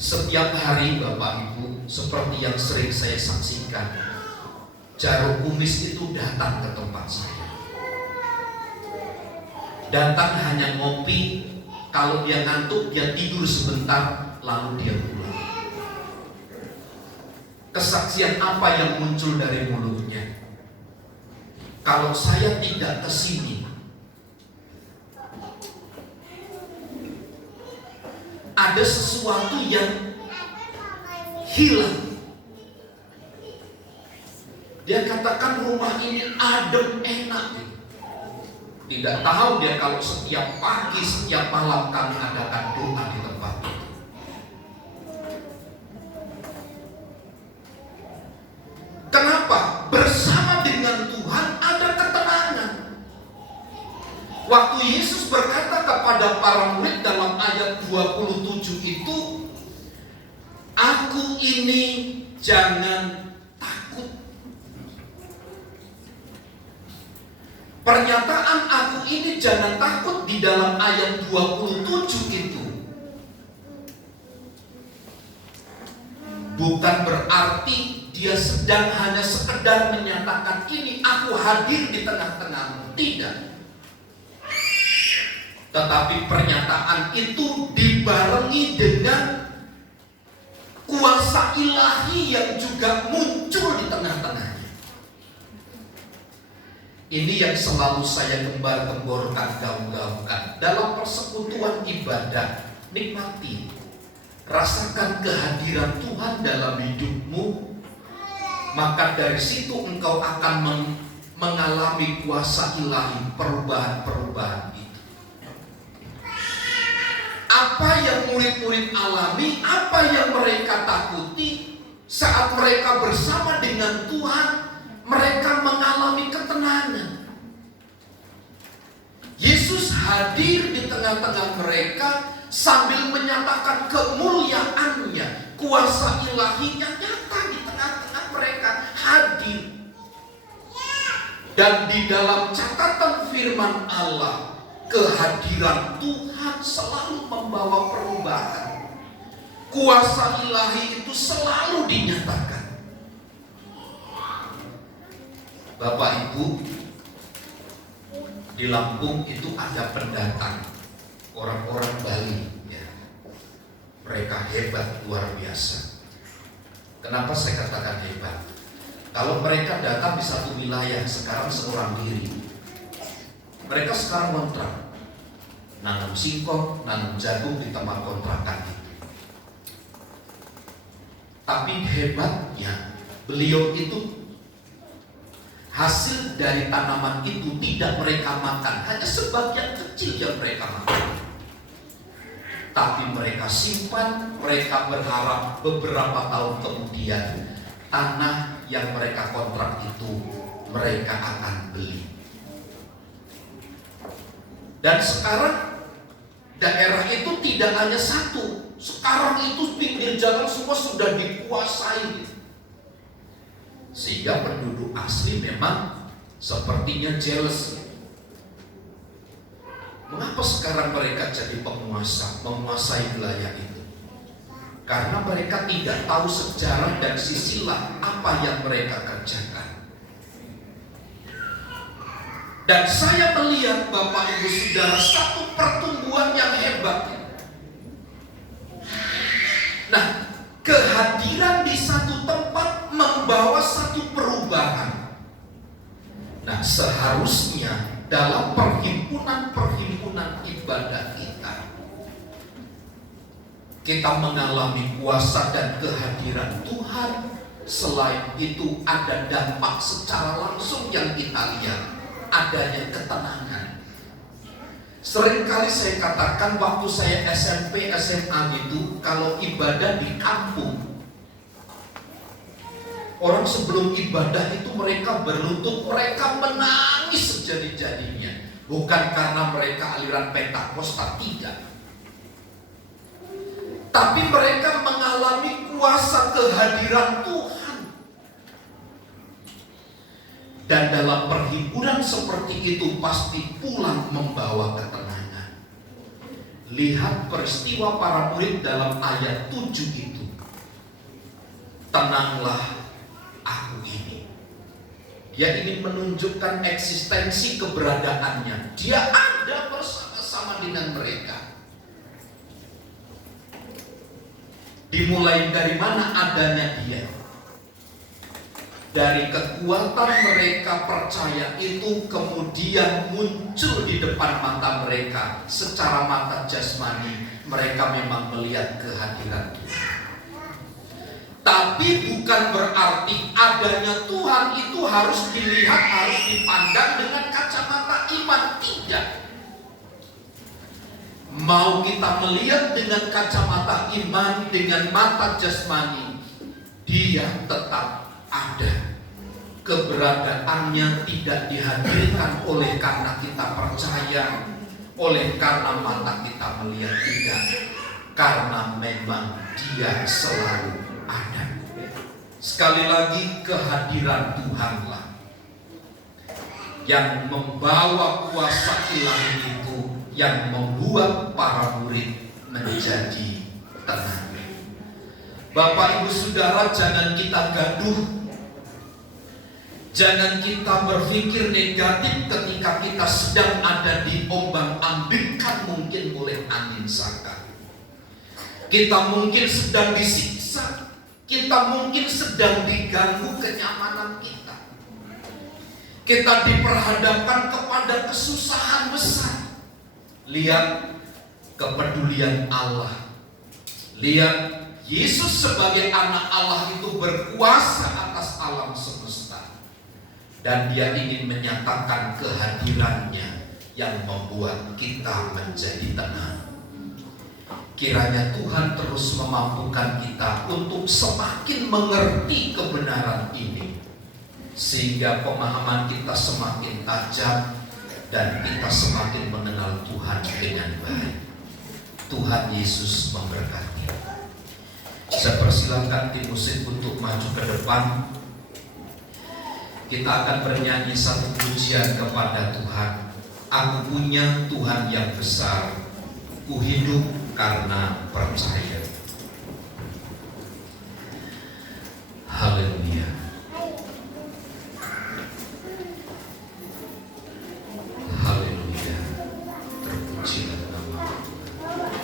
Setiap hari Bapak Ibu, seperti yang sering saya saksikan, jarum kumis itu datang ke tempat saya. Datang hanya ngopi, kalau dia ngantuk dia tidur sebentar, lalu dia pulang. Kesaksian apa yang muncul dari mulutnya? Kalau saya tidak kesini, ada sesuatu yang hilang. Dia katakan rumah ini adem, enak. Tidak tahu dia kalau setiap pagi, setiap malam kami adakan doa di tempat itu. Kenapa? Bersama dengan Tuhan ada ketenangan. Waktu Yesus berkata kepada para murid dalam ayat 27 itu, aku ini, jangan takut. Pernyataan aku ini jangan takut di dalam ayat 27 itu bukan berarti dia sedang hanya sekedar menyatakan ini aku hadir di tengah-tengahmu. Tidak. Tetapi pernyataan itu dibarengi dengan kuasa ilahi yang juga muncul di tengah-tengahnya. Ini yang selalu saya gembar-gemborkan, gaung-gaungkan. Dalam persekutuan ibadah, nikmati. Rasakan kehadiran Tuhan dalam hidupmu. Maka dari situ engkau akan mengalami kuasa ilahi perubahan-perubahan itu. Apa yang murid-murid alami, apa yang mereka takuti, saat mereka bersama dengan Tuhan, mereka mengalami ketenangan. Yesus hadir di tengah-tengah mereka sambil menyatakan kemuliaannya, kuasa ilahinya nyata di tengah-tengah mereka hadir. Dan di dalam catatan firman Allah, kehadiran Tuhan selalu membawa perubahan. Kuasa ilahi itu selalu dinyatakan. Bapak Ibu, di Lampung itu ada pendatang, orang-orang Bali, ya. Mereka hebat, luar biasa. Kenapa saya katakan hebat? Kalau mereka datang di satu wilayah, sekarang seorang diri, mereka sekarang kontrak, nanam singkong, nanam jagung di tempat kontrakan itu. Tapi hebatnya, beliau itu hasil dari tanaman itu tidak mereka makan, hanya sebagian kecil yang mereka makan. Tapi mereka simpan, mereka berharap beberapa tahun kemudian tanah yang mereka kontrak itu mereka akan beli. Dan sekarang daerah itu tidak hanya satu, sekarang itu pinggir jalan semua sudah dikuasai. Sehingga penduduk asli memang sepertinya jealous. Mengapa sekarang mereka jadi penguasa, menguasai wilayah itu? Karena mereka tidak tahu sejarah dan sisilah apa yang mereka kerjakan. Dan saya melihat Bapak Ibu Saudara satu pertumbuhan yang hebat. Nah, kehadiran di satu tempat membawa satu perubahan. Nah, seharusnya dalam perhimpunan-perhimpunan ibadah kita mengalami kuasa dan kehadiran Tuhan. Selain itu ada dampak secara langsung yang kita lihat, adanya ketenangan. Seringkali saya katakan waktu saya SMP, SMA gitu, kalau ibadah di kampung, orang sebelum ibadah itu mereka berlutut, mereka menangis sejadi-jadinya. Bukan karena mereka aliran Pentakosta, tidak. Tapi mereka mengalami kuasa kehadiran Tuhan. Dan dalam perhimpunan seperti itu pasti pulang membawa ketenangan. Lihat peristiwa para murid dalam ayat 7 itu. Tenanglah aku ini. Dia ingin menunjukkan eksistensi keberadaannya. Dia ada bersama-sama dengan mereka. Dimulai dari mana adanya dia? Dari kekuatan mereka percaya itu kemudian muncul di depan mata mereka. Secara mata jasmani mereka memang melihat kehadiran Tuhan. Tapi bukan berarti adanya Tuhan itu harus dilihat, harus dipandang dengan kacamata iman. Tidak. Mau kita melihat dengan kacamata iman, dengan mata jasmani, dia tetap ada. Keberadaannya tidak dihadirkan oleh karena kita percaya, oleh karena mata kita melihat, tidak. Karena memang dia selalu ada. Sekali lagi, kehadiran Tuhanlah yang membawa kuasa ilahi itu, yang membuat para murid menjadi tenang. Bapak Ibu Saudara, jangan kita gaduh. Jangan kita berpikir negatif ketika kita sedang ada diombang-ambingkan mungkin oleh angin saka. Kita mungkin sedang disiksa. Kita mungkin sedang diganggu kenyamanan kita. Kita diperhadapkan kepada kesusahan besar. Lihat kepedulian Allah. Lihat Yesus sebagai anak Allah itu berkuasa atas alam semesta. dan Dia ingin menyatakan kehadirannya yang membuat kita menjadi tenang. Kiranya Tuhan terus memampukan kita untuk semakin mengerti kebenaran ini, sehingga pemahaman kita semakin tajam dan kita semakin mengenal Tuhan dengan baik. Tuhan Yesus memberkati. Saya persilakan tim musik untuk maju ke depan. Kita akan bernyanyi satu pujian kepada Tuhan. Aku punya Tuhan yang besar, ku hidup karena percaya. Haleluya. Haleluya. Terpujilah nama Tuhan.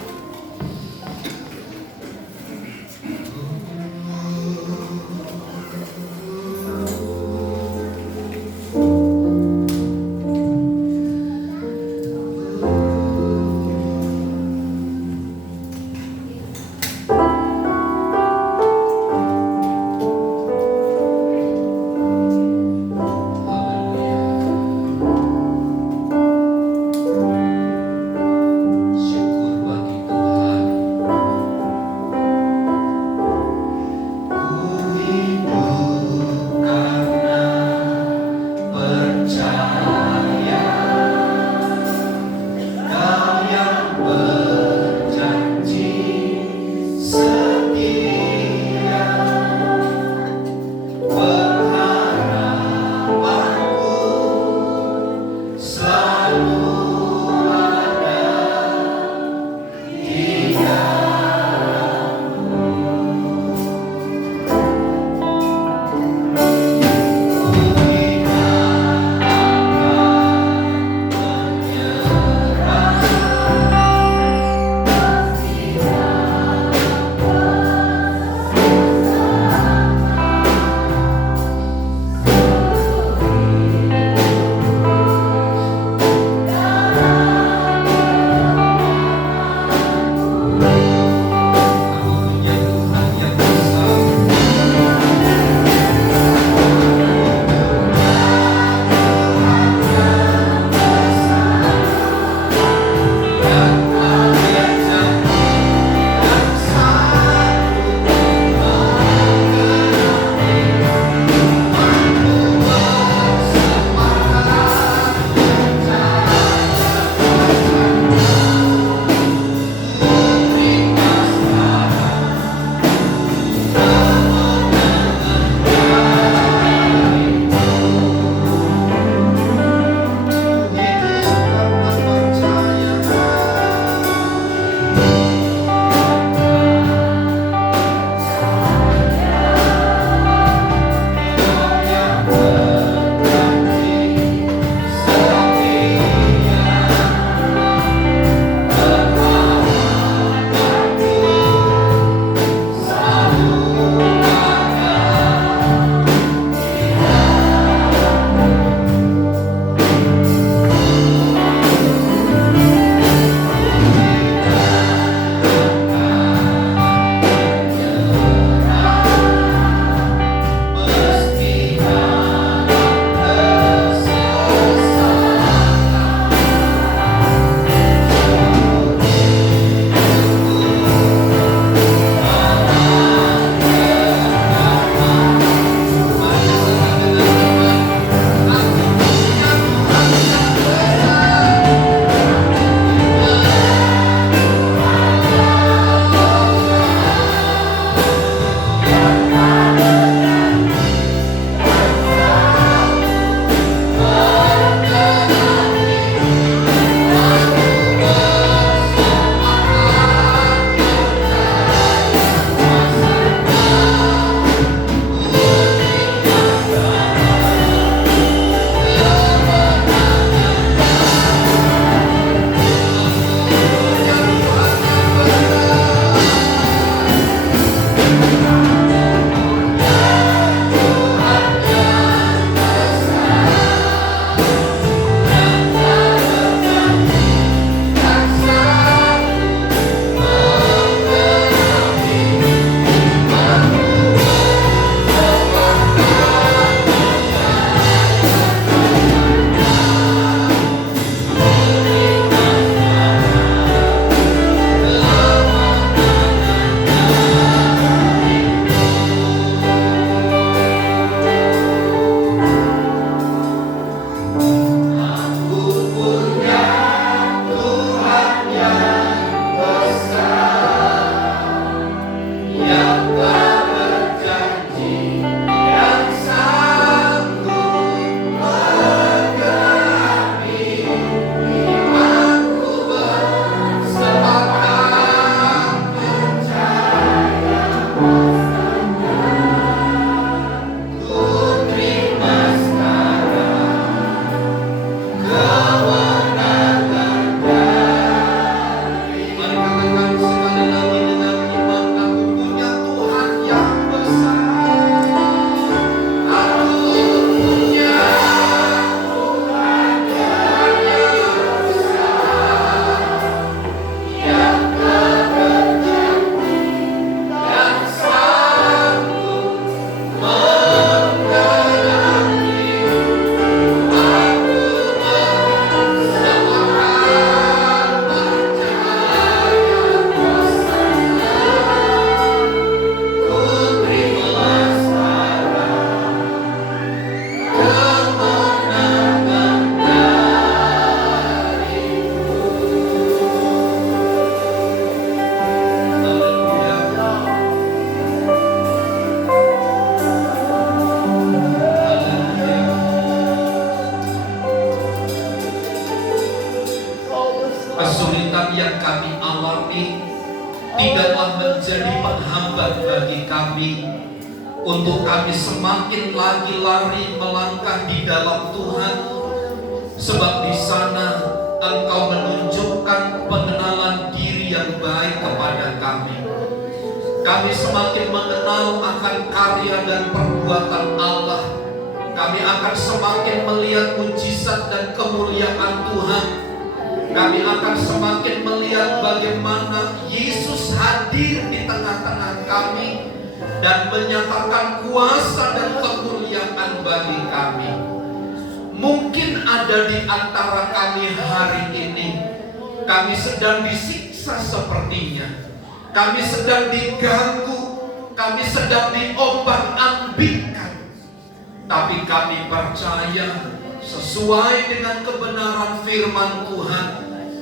untuk kami semakin lagi lari melangkah di dalam Tuhan, sebab di sana Engkau menunjukkan pengenalan diri yang baik kepada kami. Kami semakin mengenal akan karya dan perbuatan Allah. Kami akan semakin melihat mujizat dan kemuliaan Tuhan. Kami akan semakin melihat bagaimana Yesus hadir di tengah-tengah kami dan menyatakan kuasa dan kemuliaan bagi kami. Mungkin ada di antara kami hari ini, kami sedang disiksa sepertinya, kami sedang diganggu, kami sedang diombang-ambingkan. Tapi kami percaya sesuai dengan kebenaran firman Tuhan,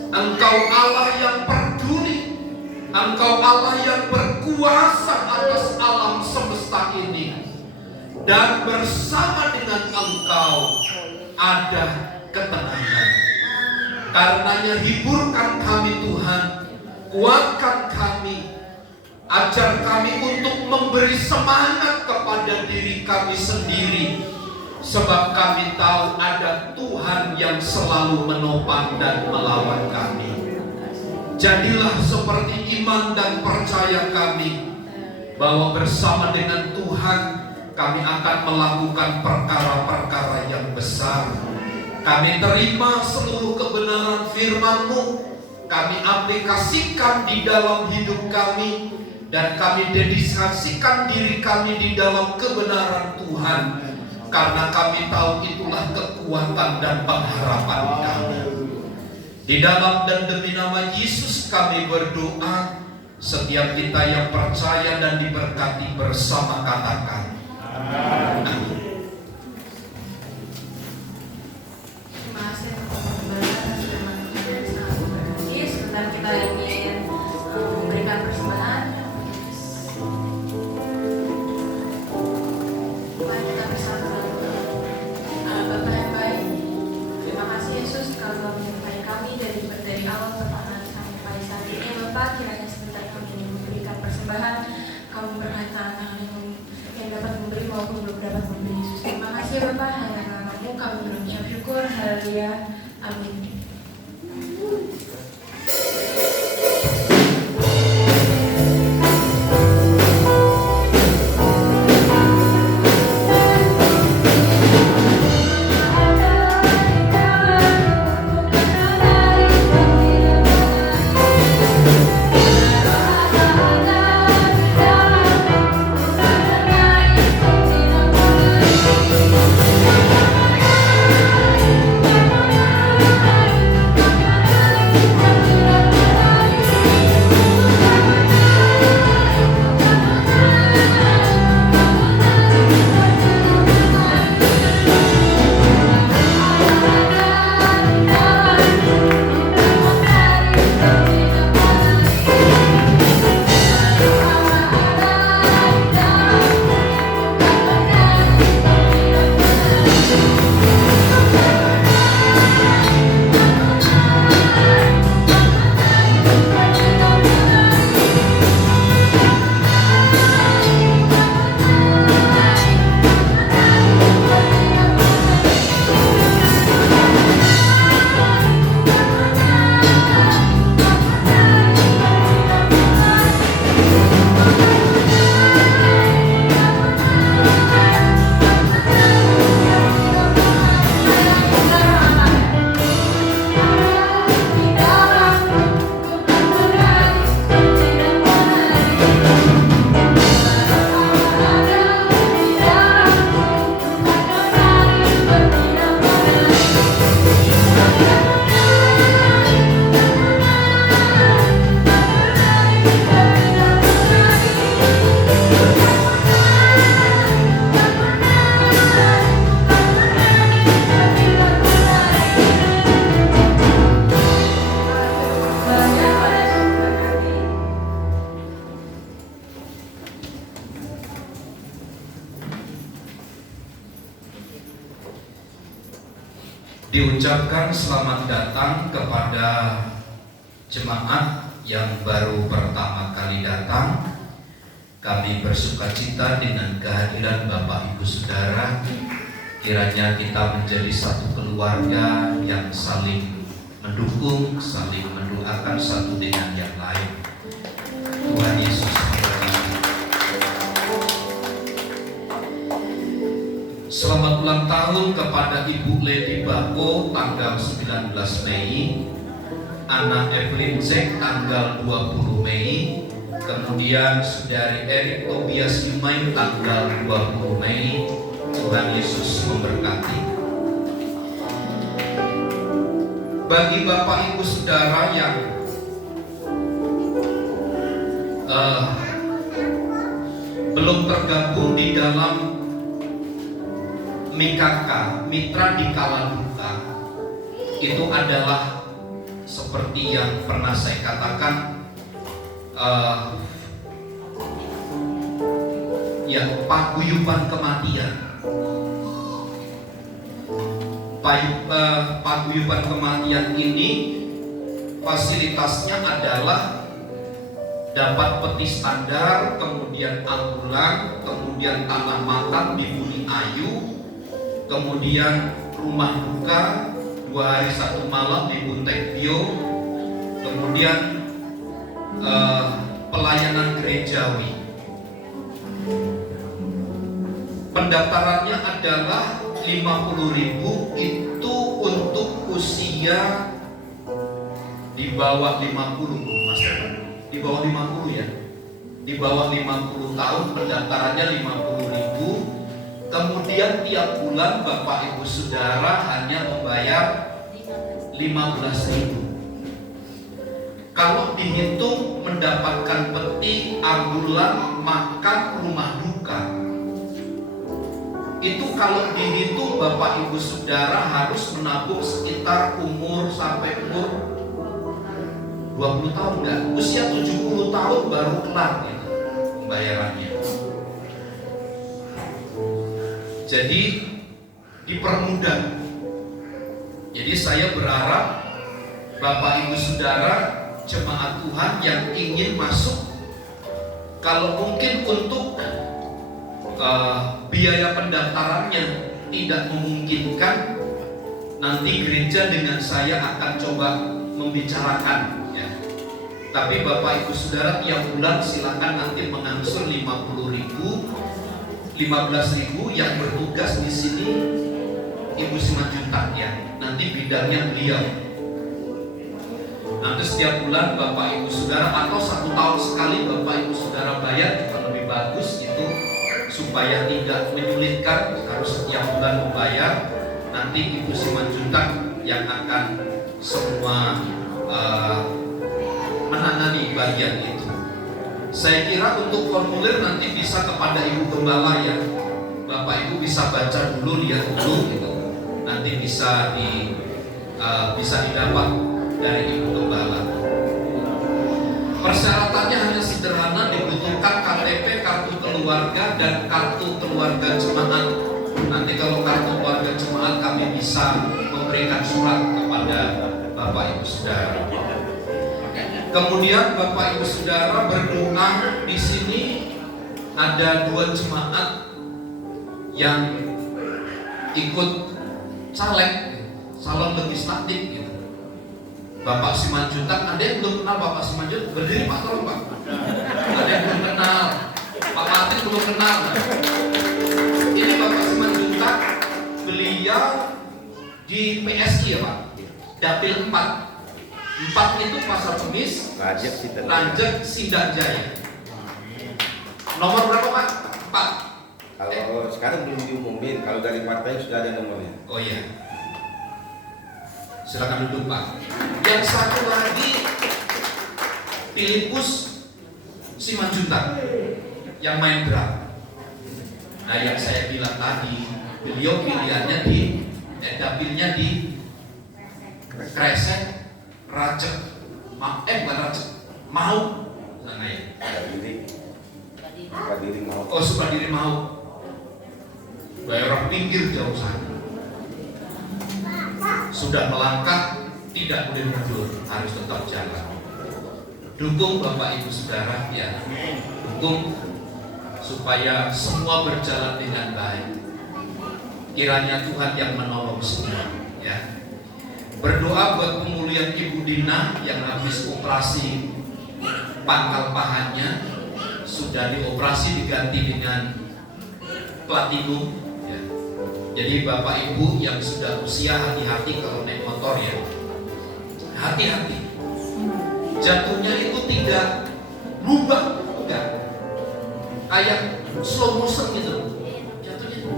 Engkau Allah yang peduli, Engkau Allah yang berkuasa atas alam semesta ini, dan bersama dengan Engkau ada ketenangan. Karenanya hiburkan kami Tuhan, kuatkan kami, ajar kami untuk memberi semangat kepada diri kami sendiri, sebab kami tahu ada Tuhan yang selalu menopang dan melawan kami. Jadilah seperti iman dan percaya kami, bahwa bersama dengan Tuhan kami akan melakukan perkara-perkara yang besar. Kami terima seluruh kebenaran firman-Mu, kami aplikasikan di dalam hidup kami, dan kami dedikasikan diri kami di dalam kebenaran Tuhan, karena kami tahu itulah kekuatan dan pengharapan kami. Di dalam dan demi nama Yesus kami berdoa. Setiap kita yang percaya dan diberkati bersama katakan amin. Terima kasih untuk pembahasan firman Tuhan yang sangat memberkati. Sebentar kita ingin memberikan persembahan. Mari kita bersama. Bapa yang baik, terima kasih Yesus kalau menyertai kami dari awal kepada sampai saat ini. Bapak, kiranya sebentar kami ingin memberikan persembahan. Kamu memberkati tangan yang dapat memberi maupun belum dapat memberi. Yesus, terima kasih Bapak. Hanya nama-Mu kami berucap syukur. Haleluya. Amin. Diucapkan selamat datang kepada jemaat yang baru pertama kali datang. Kami bersukacita dengan kehadiran Bapak Ibu Saudara. Kiranya kita menjadi satu keluarga yang saling mendukung, saling mendoakan satu dengan yang lain. Tuhan Yesus memberkati. Selamat ulang tahun kepada Ibu Lady Bako tanggal 19 Mei, Ana Evelyn Zek tanggal 20 Mei, kemudian Saudari Erik Tobias Yumai tanggal 20 Mei. Tuhan Yesus memberkati. Bagi Bapak Ibu Saudara yang belum tergabung di dalam MIKK, Mitra di Kala Duka, itu adalah seperti yang pernah saya katakan, paguyuban kematian. Paguyuban kematian ini fasilitasnya adalah dapat peti standar, kemudian ambulan, kemudian tanah makam di Bumi Ayu, kemudian rumah duka 2 hari 1 malam di Buntekbio, kemudian pelayanan gerejawi. Pendaftarannya adalah 50.000, itu untuk usia di bawah 50, Mas. Di bawah 50 ya. Di bawah 50 tahun pendaftarannya 50.000. Kemudian tiap bulan Bapak Ibu Saudara hanya membayar 15.000. Kalau dihitung mendapatkan peti, ambulan, makan, rumah duka, itu kalau dihitung Bapak Ibu Saudara harus menabung sekitar sampai umur 20 tahun enggak? Usia 70 tahun baru kelar gitu pembayarannya. Jadi dipermudah. Jadi saya berharap Bapak Ibu Saudara jemaat Tuhan yang ingin masuk, kalau mungkin untuk biaya pendaftarannya tidak memungkinkan, nanti gereja dengan saya akan coba membicarakan ya. Tapi Bapak Ibu Saudara tiap bulan silakan nanti mengangsur 15.000 yang bertugas di sini Ibu Simanjuntak ya. Nanti bidangnya beliau. Nanti setiap bulan Bapak Ibu Saudara atau 1 tahun sekali Bapak Ibu Saudara bayar juga lebih bagus itu, supaya tidak menyulitkan, harus setiap bulan membayar. Nanti Ibu Simanjuntak yang akan semua menangani bagian itu. Saya kira untuk formulir nanti bisa kepada Ibu Gembala ya. Bapak Ibu bisa baca dulu, lihat dulu gitu. Nanti bisa didapat dari Ibu Gembala. Persyaratannya hanya sederhana, dibutuhkan KTP, kartu keluarga, dan kartu keluarga jemaat. Nanti kalau kartu keluarga jemaat kami bisa memberikan surat kepada Bapak Ibu Saudara. Kemudian Bapak Ibu Saudara berdoa, di sini ada 2 jemaat yang ikut caleg, calon legislatif gitu. Bapak Simanjuntak, ada yang belum kenal Bapak Simanjuntak? Berdiri Pak, tolong Pak. Ada yang belum kenal, Pak Martin belum kenal. Ini Bapak Simanjuntak, beliau di PSI ya Pak, Dapil 4 itu Pasar Kemis, Lanjut Sindang Jaya. Nomor berapa Pak? 4. Kalau sekarang belum diumumin, kalau dari partai sudah ada nomornya. Oh iya. Silakan duduk Pak. Yang satu lagi Filipus Simanjuntak yang main drum. Nah yang saya bilang tadi, beliau pilihannya dapilnya di Kresek, Racek, bukan Racek, Mau sana ya. Sukadiri Mau. Oh Sukadiri Mau. Daerah pinggir jauh sana. Sudah melangkah, tidak boleh mundur, harus tetap jalan. Dukung Bapak Ibu Saudara ya, dukung supaya semua berjalan dengan baik. Kiranya Tuhan yang menolong semua, ya. Berdoa buat pemulihan Ibu Dina yang habis operasi pangkal pahanya, sudah dioperasi diganti dengan platinum, ya. Jadi Bapak Ibu yang sudah usia, hati-hati kalau naik motor, ya. Hati-hati. Jatuhnya itu tidak berubah, enggak. Kayak slow motion gitu. Jatuhnya gitu.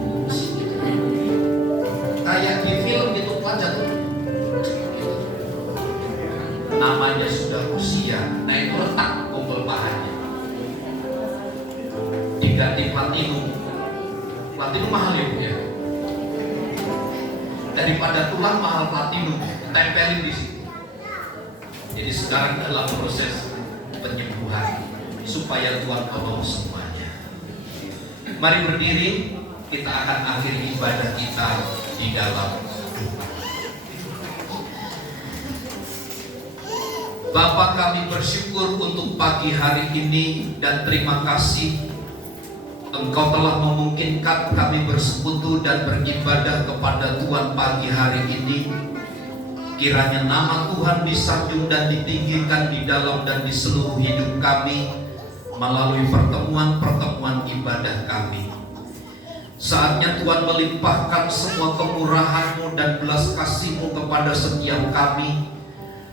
Kayak di film gitu, pelan jatuh. Gitu. Namanya sudah usia, nah itu retak kumpul pahanya. Diganti platinum. Platinum mahal ya. Daripada tulang mahal platinum, tempelin di situ. Jadi sekarang dalam proses penyembuhan supaya Tuhan tolong semuanya. Mari berdiri, kita akan akhiri ibadah kita di dalam doa. Bapa, kami bersyukur untuk pagi hari ini dan terima kasih Engkau telah memungkinkan kami bersekutu dan beribadah kepada Tuhan pagi hari ini. Kiranya nama Tuhan disanjung dan ditinggikan di dalam dan di seluruh hidup kami melalui pertemuan-pertemuan ibadah kami. Saatnya Tuhan melimpahkan semua kemurahan-Mu dan belas kasih-Mu kepada setiap kami.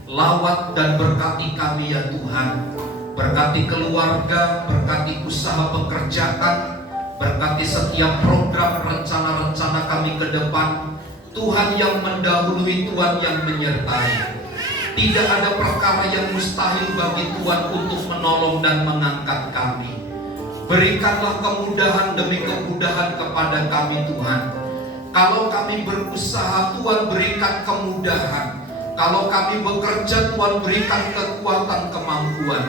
Lawat dan berkati kami ya Tuhan. Berkati keluarga, berkati usaha pekerjaan, berkati setiap program rencana-rencana kami ke depan. Tuhan yang mendahului, Tuhan yang menyertai. Tidak ada perkara yang mustahil bagi Tuhan untuk menolong dan mengangkat kami. Berikanlah kemudahan demi kemudahan kepada kami Tuhan. Kalau kami berusaha, Tuhan berikan kemudahan. Kalau kami bekerja, Tuhan berikan kekuatan, kemampuan.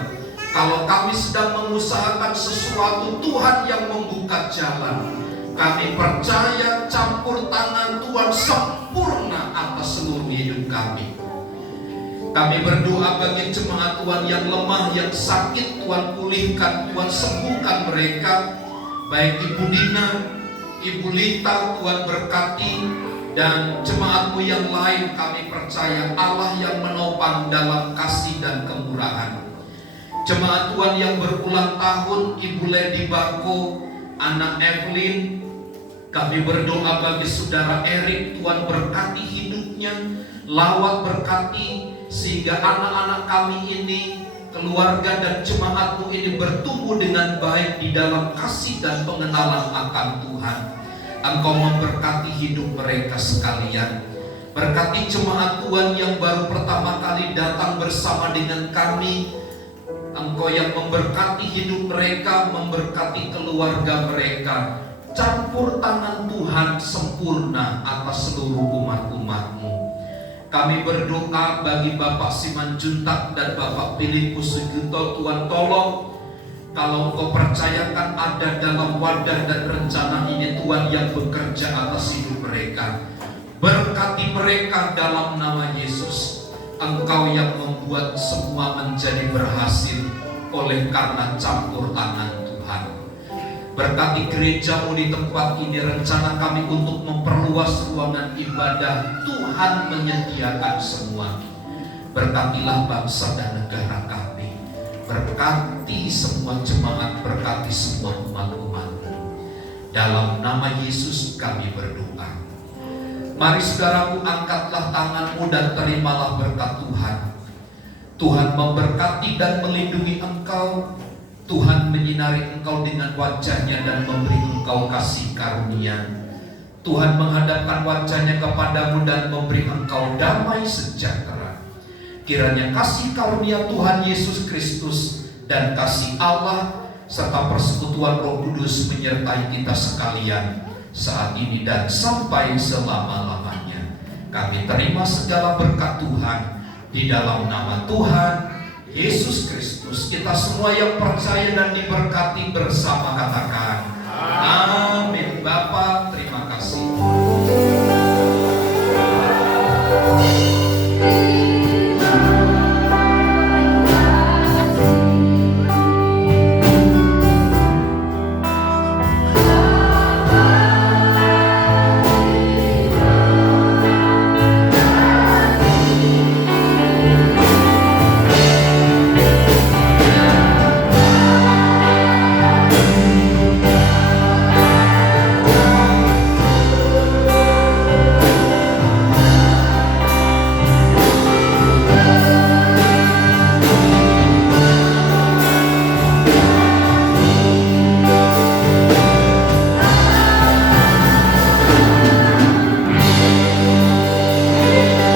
Kalau kami sedang mengusahakan sesuatu, Tuhan yang membuka jalan. Kami percaya campur tangan Tuhan sempurna atas seluruh hidup kami. Kami berdoa bagi jemaat Tuhan yang lemah, yang sakit, Tuhan pulihkan, Tuhan sembuhkan mereka. Baik Ibu Dina, Ibu Lita, Tuhan berkati. Dan jemaat-Mu yang lain, kami percaya Allah yang menopang dalam kasih dan kemurahan. Jemaat Tuhan yang berulang tahun, Ibu Lady Bako, anak Evelyn, kami berdoa bagi saudara Erik, Tuhan berkati hidupnya, lawat berkati, sehingga anak-anak kami ini, keluarga dan jemaat-Mu ini bertumbuh dengan baik di dalam kasih dan pengenalan akan Tuhan. Engkau memberkati hidup mereka sekalian. Berkati jemaat Tuhan yang baru pertama kali datang bersama dengan kami. Engkau yang memberkati hidup mereka, memberkati keluarga mereka. Campur tangan Tuhan sempurna atas seluruh umat-umat-Mu. Kami berdoa bagi Bapak Simanjuntak dan Bapak Filipus Sujuto, Tuhan tolong. Kalau Engkau percayakan ada dalam wadah dan rencana ini Tuhan yang bekerja atas hidup mereka. Berkati mereka dalam nama Yesus. Engkau yang membuat semua menjadi berhasil oleh karena campur tangan Tuhan. Berkati gereja-Mu di tempat ini, rencana kami untuk memperluas ruangan ibadah, Tuhan menyediakan semua. Berkatilah bangsa dan negara kami. Berkati semua jemaat, berkati semua umat-umat-Mu. Dalam nama Yesus kami berdoa. Mari saudaraku, angkatlah tanganmu dan terimalah berkat Tuhan. Tuhan memberkati dan melindungi engkau. Tuhan menyinari engkau dengan wajah-Nya dan memberi engkau kasih karunia. Tuhan menghadapkan wajah-Nya kepadamu dan memberi engkau damai sejahtera. Kiranya kasih karunia Tuhan Yesus Kristus dan kasih Allah serta persekutuan Roh Kudus menyertai kita sekalian saat ini dan sampai selama-lamanya. Kami terima segala berkat Tuhan di dalam nama Tuhan Yesus Kristus. Kita semua yang percaya dan diberkati bersama katakan amin. Bapa,